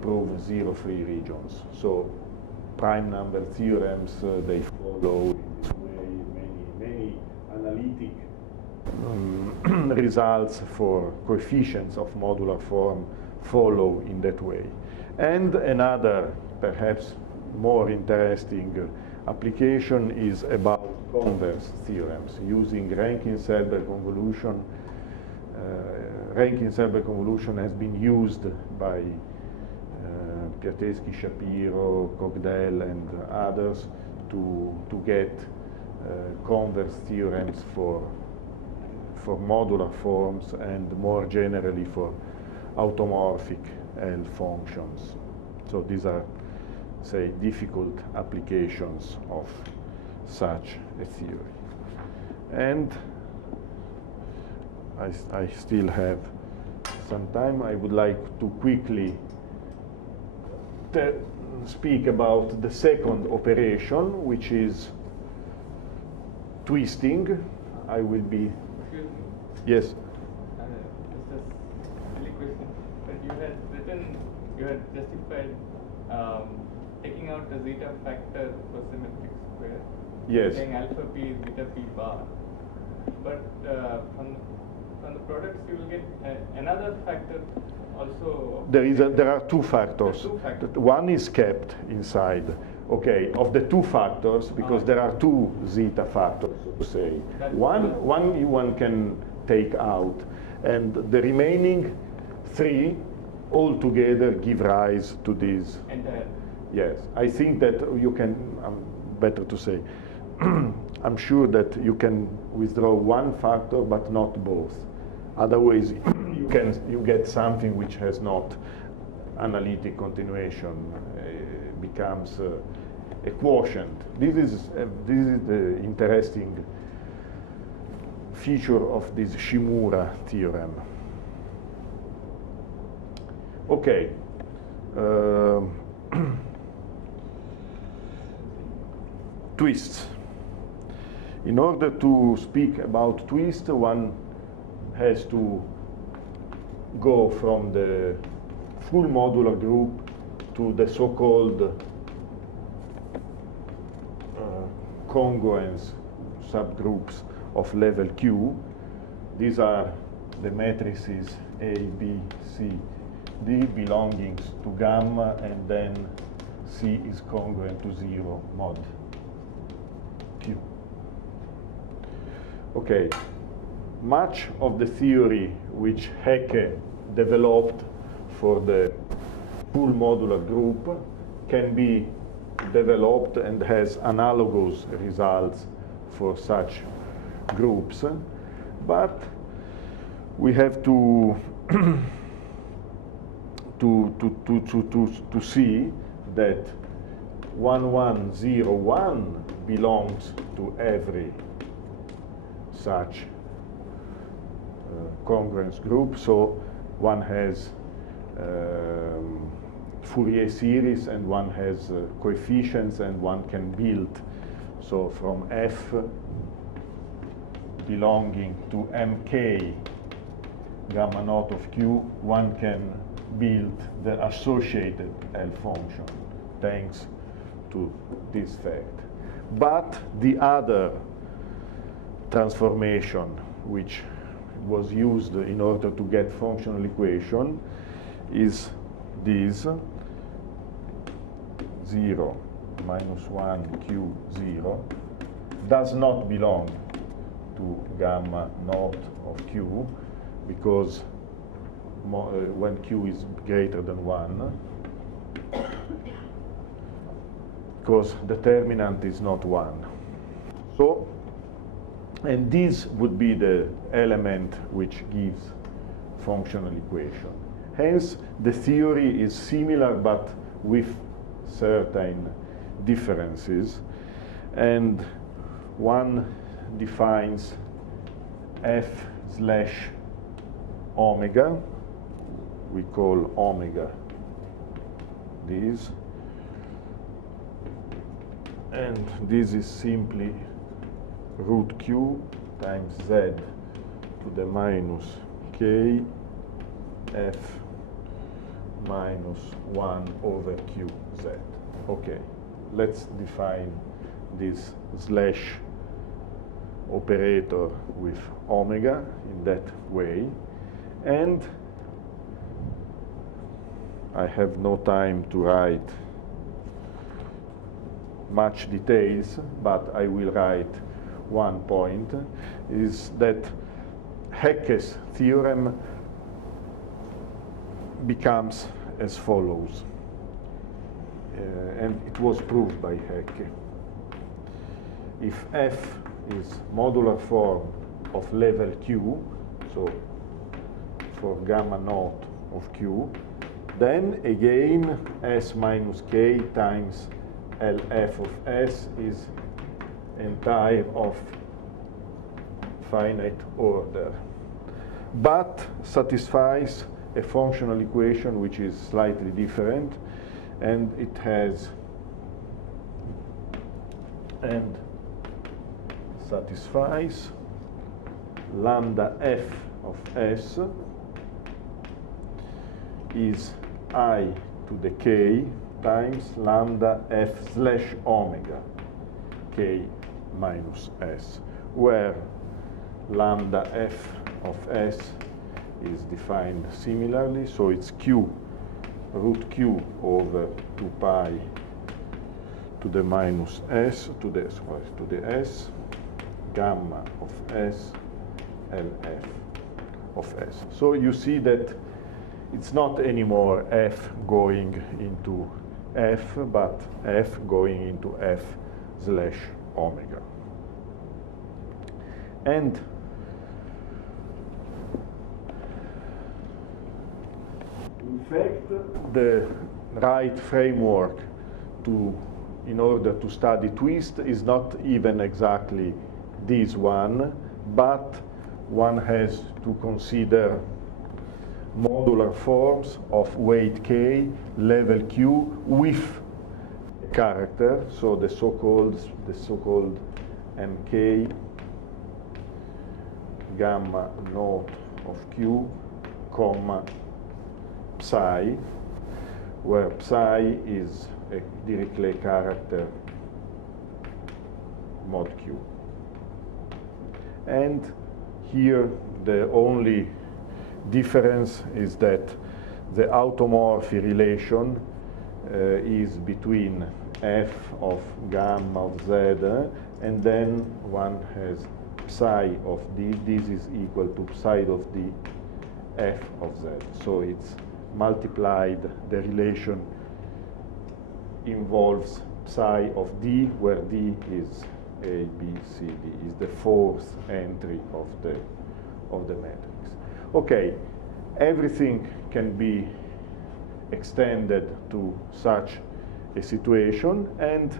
prove zero-free regions. So prime number theorems, they follow in this way. Many analytic results for coefficients of modular form follow in that way. And another, perhaps more interesting application is about converse theorems using Rankin-Selberg convolution. Rankin-Selberg convolution has been used by Piateschi, Shapiro, Cogdell, and others to get converse theorems for modular forms, and more generally for automorphic L functions. So these are, say, difficult applications of such a theory. And I still have some time. I would like to quickly speak about the second operation, which is twisting. I will be. Excuse me. Yes. Just a silly question. But you had justified taking out the zeta factor for symmetric square. Yes. Saying alpha p is zeta p bar. But from the products, you will get another factor also. There are two factors. Two factors. One is kept inside. Okay, of the two factors, because there are two zeta factors, so to say. One can take out, and the remaining three altogether give rise to this. Entire. Yes, I think that you can, better to say, I'm sure that you can withdraw one factor but not both. Otherwise, you get something which has not analytic continuation, becomes a quotient. This is the interesting feature of this Shimura theorem. Okay. Twists. In order to speak about twist, one has to go from the full modular group to the so-called congruence subgroups of level Q. These are the matrices A, B, C, D belonging to gamma, and then C is congruent to 0 mod Q. Okay, much of the theory which Hecke developed for the full modular group can be developed and has analogous results for such groups, but we have to to see that 1101 belongs to every such congruence group. So one has Fourier series, and one has coefficients, and one can build. So from F belonging to MK gamma naught of Q, one can build the associated L function thanks to this fact. But the other transformation which was used in order to get functional equation is this 0 minus 1 Q0 does not belong to gamma naught of Q, because when Q is greater than 1, because determinant is not 1. So, and this would be the element which gives functional equation. Hence, the theory is similar but with certain differences, and one defines F slash omega, we call omega this, and this is simply root Q times Z to the minus K F minus 1 over QZ. Okay, let's define this slash operator with omega in that way, and I have no time to write much details, but I will write one point, is that Hecke's theorem becomes as follows, and it was proved by Hecke. If F is modular form of level Q, so for gamma naught of Q, then again S minus K times LF of S is entire of finite order, but satisfies a functional equation which is slightly different, and it has and satisfies lambda f of S is I to the k times lambda f slash omega k minus S, where lambda f of S is defined similarly, so it's Q, root Q over 2 pi to the minus S to the S, gamma of S, LF of S. So you see that it's not anymore F going into F, but F going into F slash omega. And in fact, the right framework in order to study twist is not even exactly this one, but one has to consider modular forms of weight k, level q with a character, so the so-called mk gamma naught of q, comma psi, where psi is a Dirichlet character mod q. And here the only difference is that the automorphy relation is between f of gamma of z, and then one has psi of d. This is equal to psi of d f of z. So it's multiplied, the relation involves psi of d, where d is a, b, c, d, is the fourth entry of the matrix. Okay, everything can be extended to such a situation, and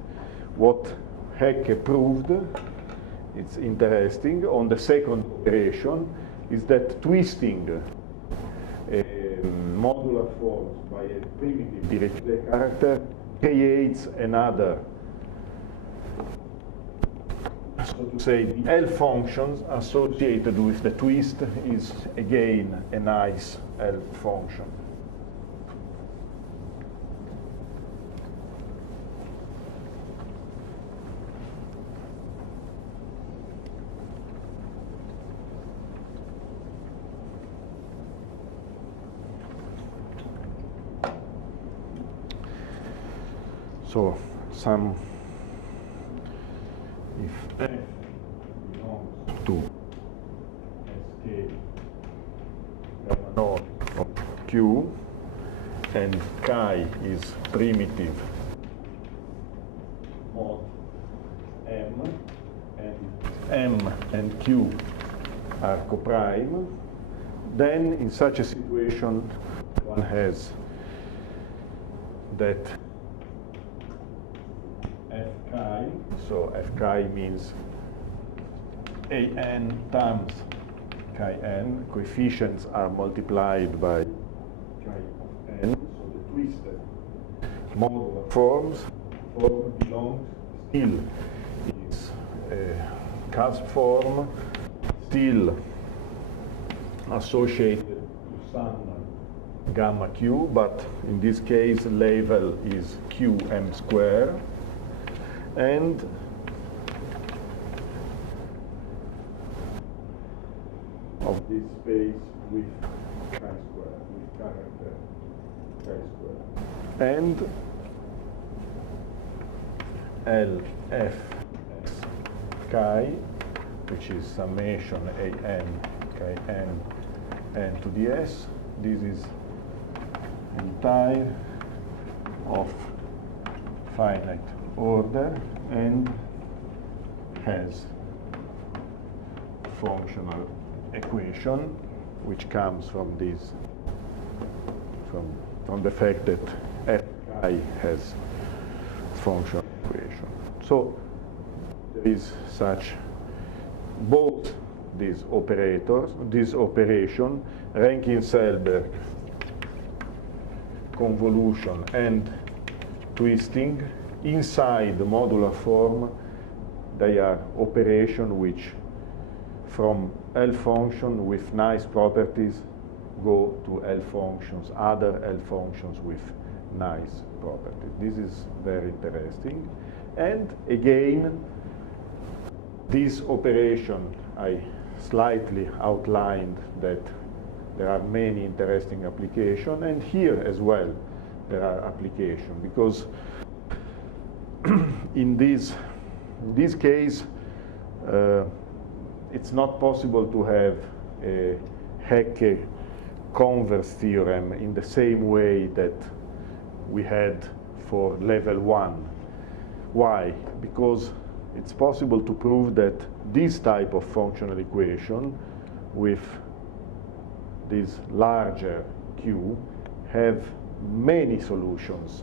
what Hecke proved, it's interesting, on the second operation, is that twisting modular forms by a primitive Dirichlet character creates another, so to say, the L functions associated with the twist is again a nice L function. So if f belongs to sk gamma naught of q, and chi is primitive mod m and q are coprime, then in such a situation one has that f chi, so f chi means an times chi n, coefficients are multiplied by chi of n, so the twisted modular form belongs, still is a cusp form, still associated to some gamma q, but in this case level is qm square, and of this space with chi square, with character chi square, and LF chi, which is summation an chi n n to the s. This is entire of finite order and has functional equation which comes from this, from the fact that f chi has functional equation. So there is such both these operators, this operation, Rankin-Selberg convolution and twisting inside the modular form. They are operations which from L function with nice properties go to L functions, other L functions with nice properties. This is very interesting. And again, this operation, I slightly outlined that there are many interesting applications, and here as well there are applications, because in this case it's not possible to have a Hecke converse theorem in the same way that we had for level 1. Why? Because it's possible to prove that this type of functional equation with this larger Q have many solutions.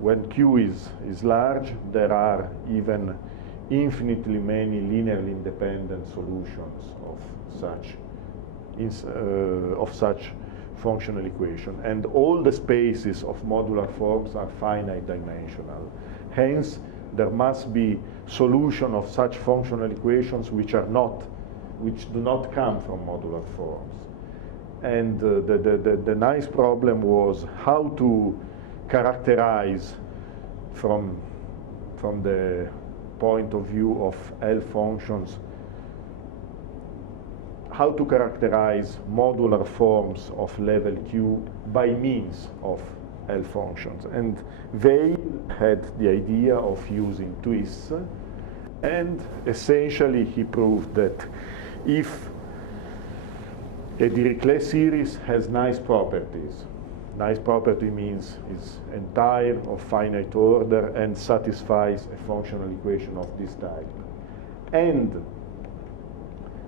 When Q is large, there are even infinitely many linearly independent solutions of such functional equation. And all the spaces of modular forms are finite dimensional. Hence, there must be solution of such functional equations which do not come from modular forms. And the nice problem was how to characterize from the point of view of L functions, how to characterize modular forms of level Q by means of L functions. And Weil had the idea of using twists, and essentially he proved that if a Dirichlet series has nice properties, nice property means it's entire of finite order and satisfies a functional equation of this type, and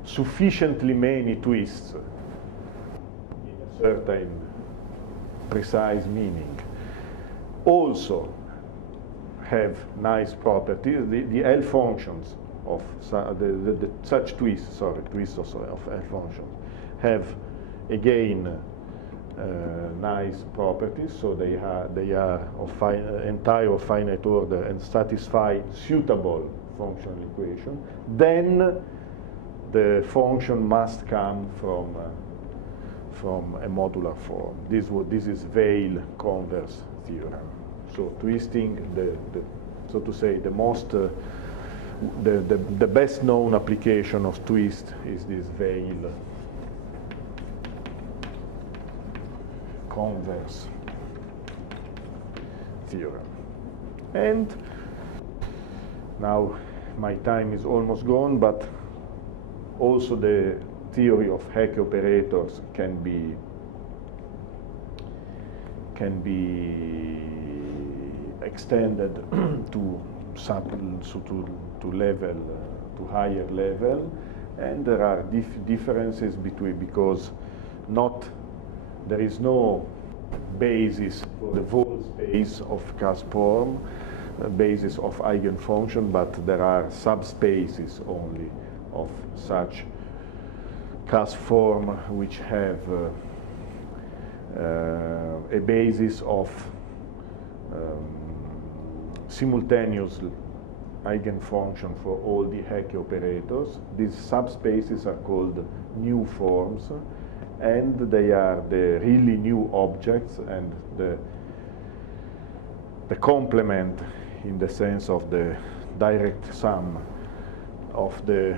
sufficiently many twists in a certain precise meaning also have nice properties. The L functions of such twists of L functions have again nice properties, so they are of entire of finite order and satisfy suitable functional equation. Then the function must come from a modular form. This is Weil converse theorem. So twisting, so to say, the best known application of twist is this Weil converse theorem. And now my time is almost gone, but also the theory of Hecke operators can be extended to higher level, and there are differences because there is no basis for the whole space of Cas-form, basis of eigenfunction, but there are subspaces only of such Cas-form which have a basis of simultaneous eigenfunction for all the Hecke operators. These subspaces are called new forms, and they are the really new objects, and the complement in the sense of the direct sum of the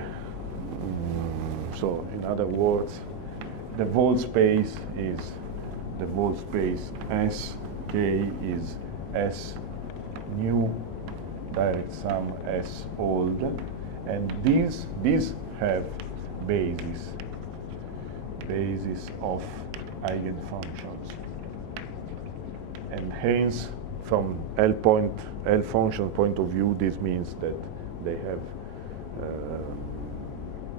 so in other words, the whole space S K is S new direct sum S old, and these have basis of eigenfunctions, and hence from L function point of view, this means that they have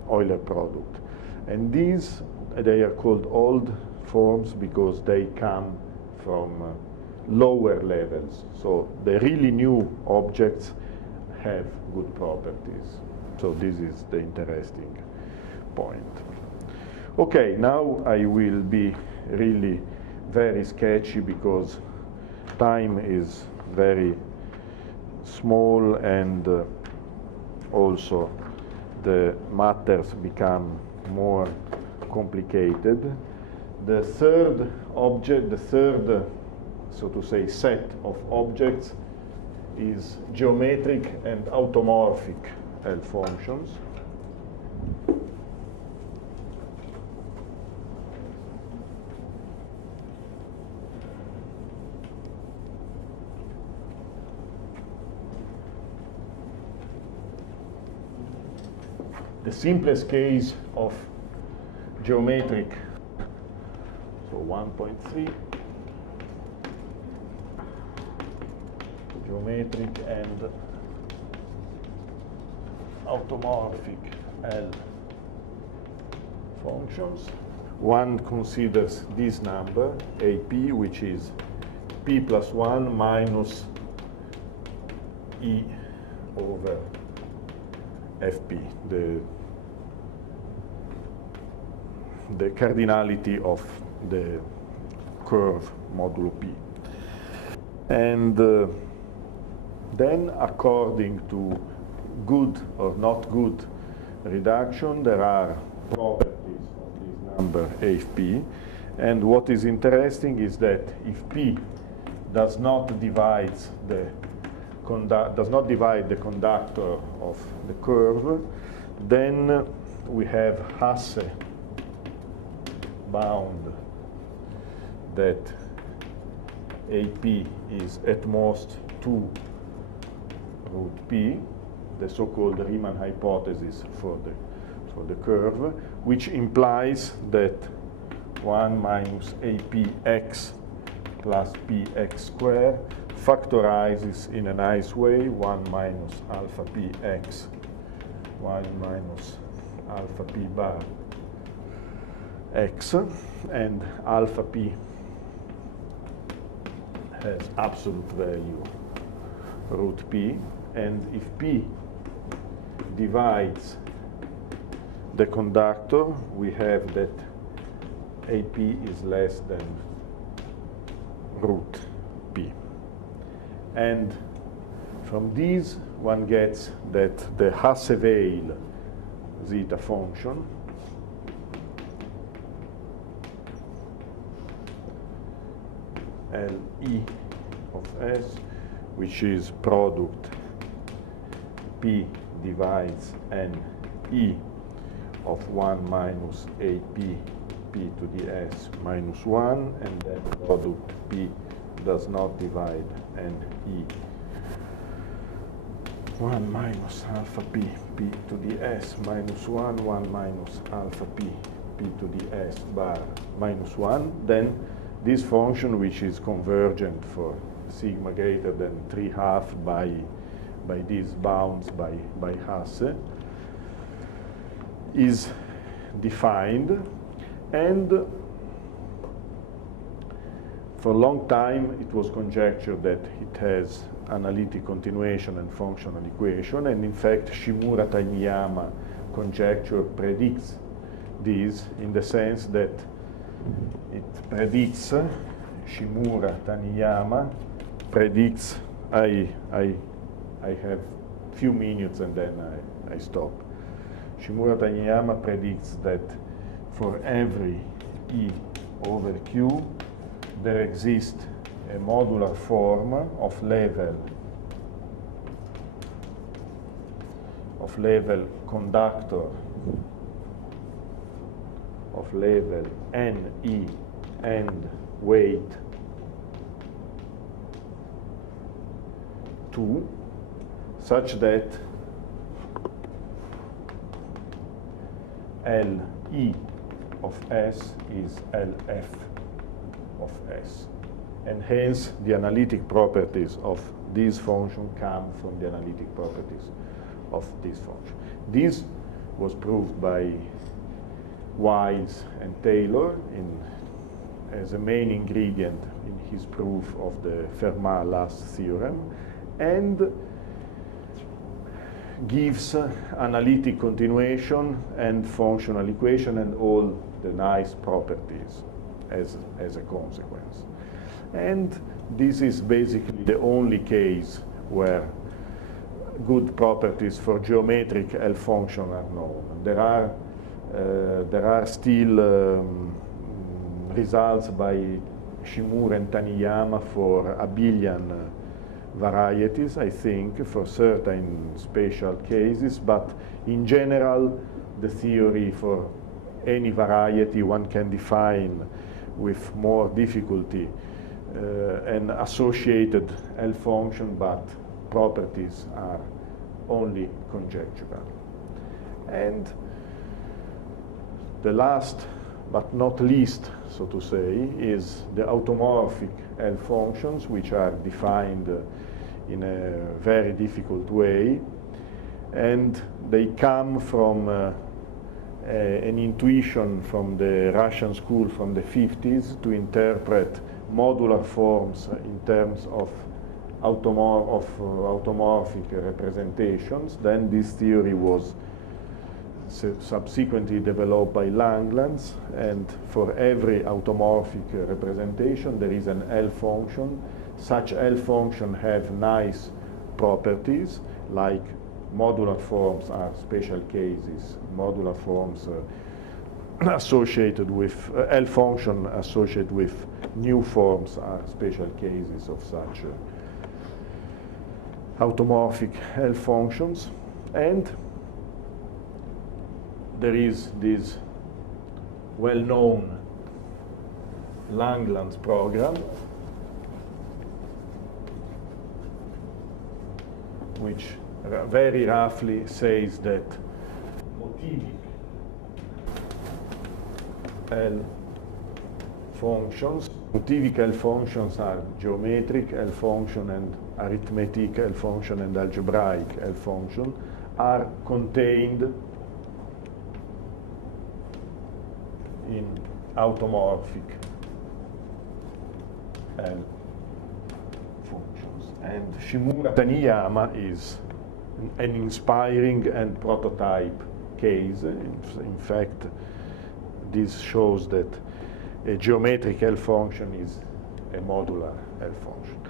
Euler product, and these they are called old forms because they come from lower levels. So the really new objects have good properties. So this is the interesting point. Okay, now I will be really very sketchy because time is very small, and also the matters become more complicated. The third object, so to say, set of objects is geometric and automorphic L functions. The simplest case of geometric, so 1.3, geometric and automorphic L functions. One considers this number, AP, which is P plus 1 minus E over FP, the cardinality of the curve modulo P. And Then, according to good or not good reduction, there are properties of this number AFP. And what is interesting is that if P does not divide the conductor of the curve, then we have Hasse bound that AP is at most 2 root P, the so-called Riemann hypothesis for the curve, which implies that 1 minus APX plus PX squared factorizes in a nice way 1 minus alpha PX, 1 minus alpha P bar X, and alpha P has absolute value root P, and if P divides the conductor, we have that AP is less than root P. And from these, one gets that the Hasse-Weil zeta function LE of S, which is product P divides NE of 1 minus AP P to the S minus 1, and then product P does not divide NE 1 minus alpha P P to the S minus 1, 1 minus alpha P P to the S bar minus 1, then this function, which is convergent for sigma greater than 3/2 by these bounds by Hasse, is defined, and for a long time it was conjectured that it has analytic continuation and functional equation, and in fact Shimura-Taniyama conjecture predicts this in the sense that it predicts, Shimura-Taniyama predicts, I have few minutes and then I stop. Shimura-Taniyama predicts that for every E over Q there exists a modular form of conductor of level NE and weight 2, such that LE of S is LF of S. And hence the analytic properties of this function come from the analytic properties of this function. This was proved by Wise and Taylor as a main ingredient in his proof of the Fermat-Last theorem, and gives analytic continuation and functional equation and all the nice properties as a consequence. And this is basically the only case where good properties for geometric L function are known. There are still results by Shimura and Taniyama for abelian varieties, I think, for certain spatial cases, but in general, the theory for any variety one can define with more difficulty an associated L function, but properties are only conjectural. And the last but not least, so to say, is the automorphic L functions, which are defined in a very difficult way, and they come from an intuition from the Russian school from the 50s to interpret modular forms in terms of automorphic representations. Then this theory was subsequently developed by Langlands, and for every automorphic representation there is an L function. Such L function have nice properties, like modular forms are special cases. Modular forms associated with L function associated with new forms are special cases of such automorphic L functions. And there is this well-known Langlands program, which very roughly says that motivic L functions, motivic L functions are geometric L function and arithmetic L function and algebraic L function, are contained in automorphic L functions. And Shimura-Taniyama is an inspiring and prototype case. In fact, this shows that a geometric L function is a modular L function.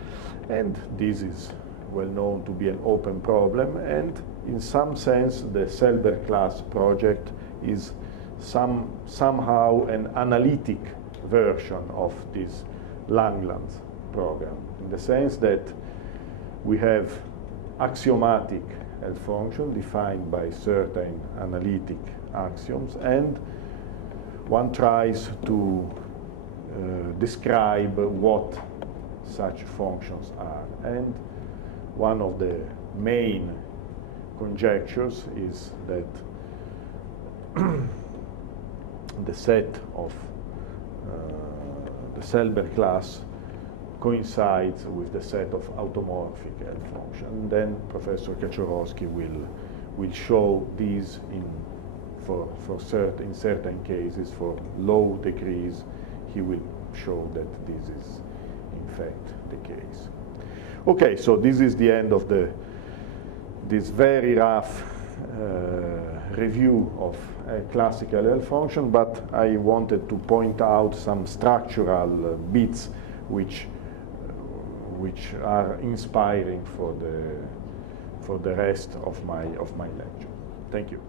And this is well known to be an open problem, and in some sense the Selberg class project is somehow an analytic version of this Langlands program, in the sense that we have axiomatic L function defined by certain analytic axioms, and one tries to describe what such functions are. And one of the main conjectures is that the set of the Selberg class coincides with the set of automorphic L function. And then Professor Kaczorowski will show these in certain cases, for low degrees, he will show that this is in fact the case. Okay, so this is the end of this very rough review of a classical L function, but I wanted to point out some structural bits which are inspiring for the rest of my lecture. Thank you.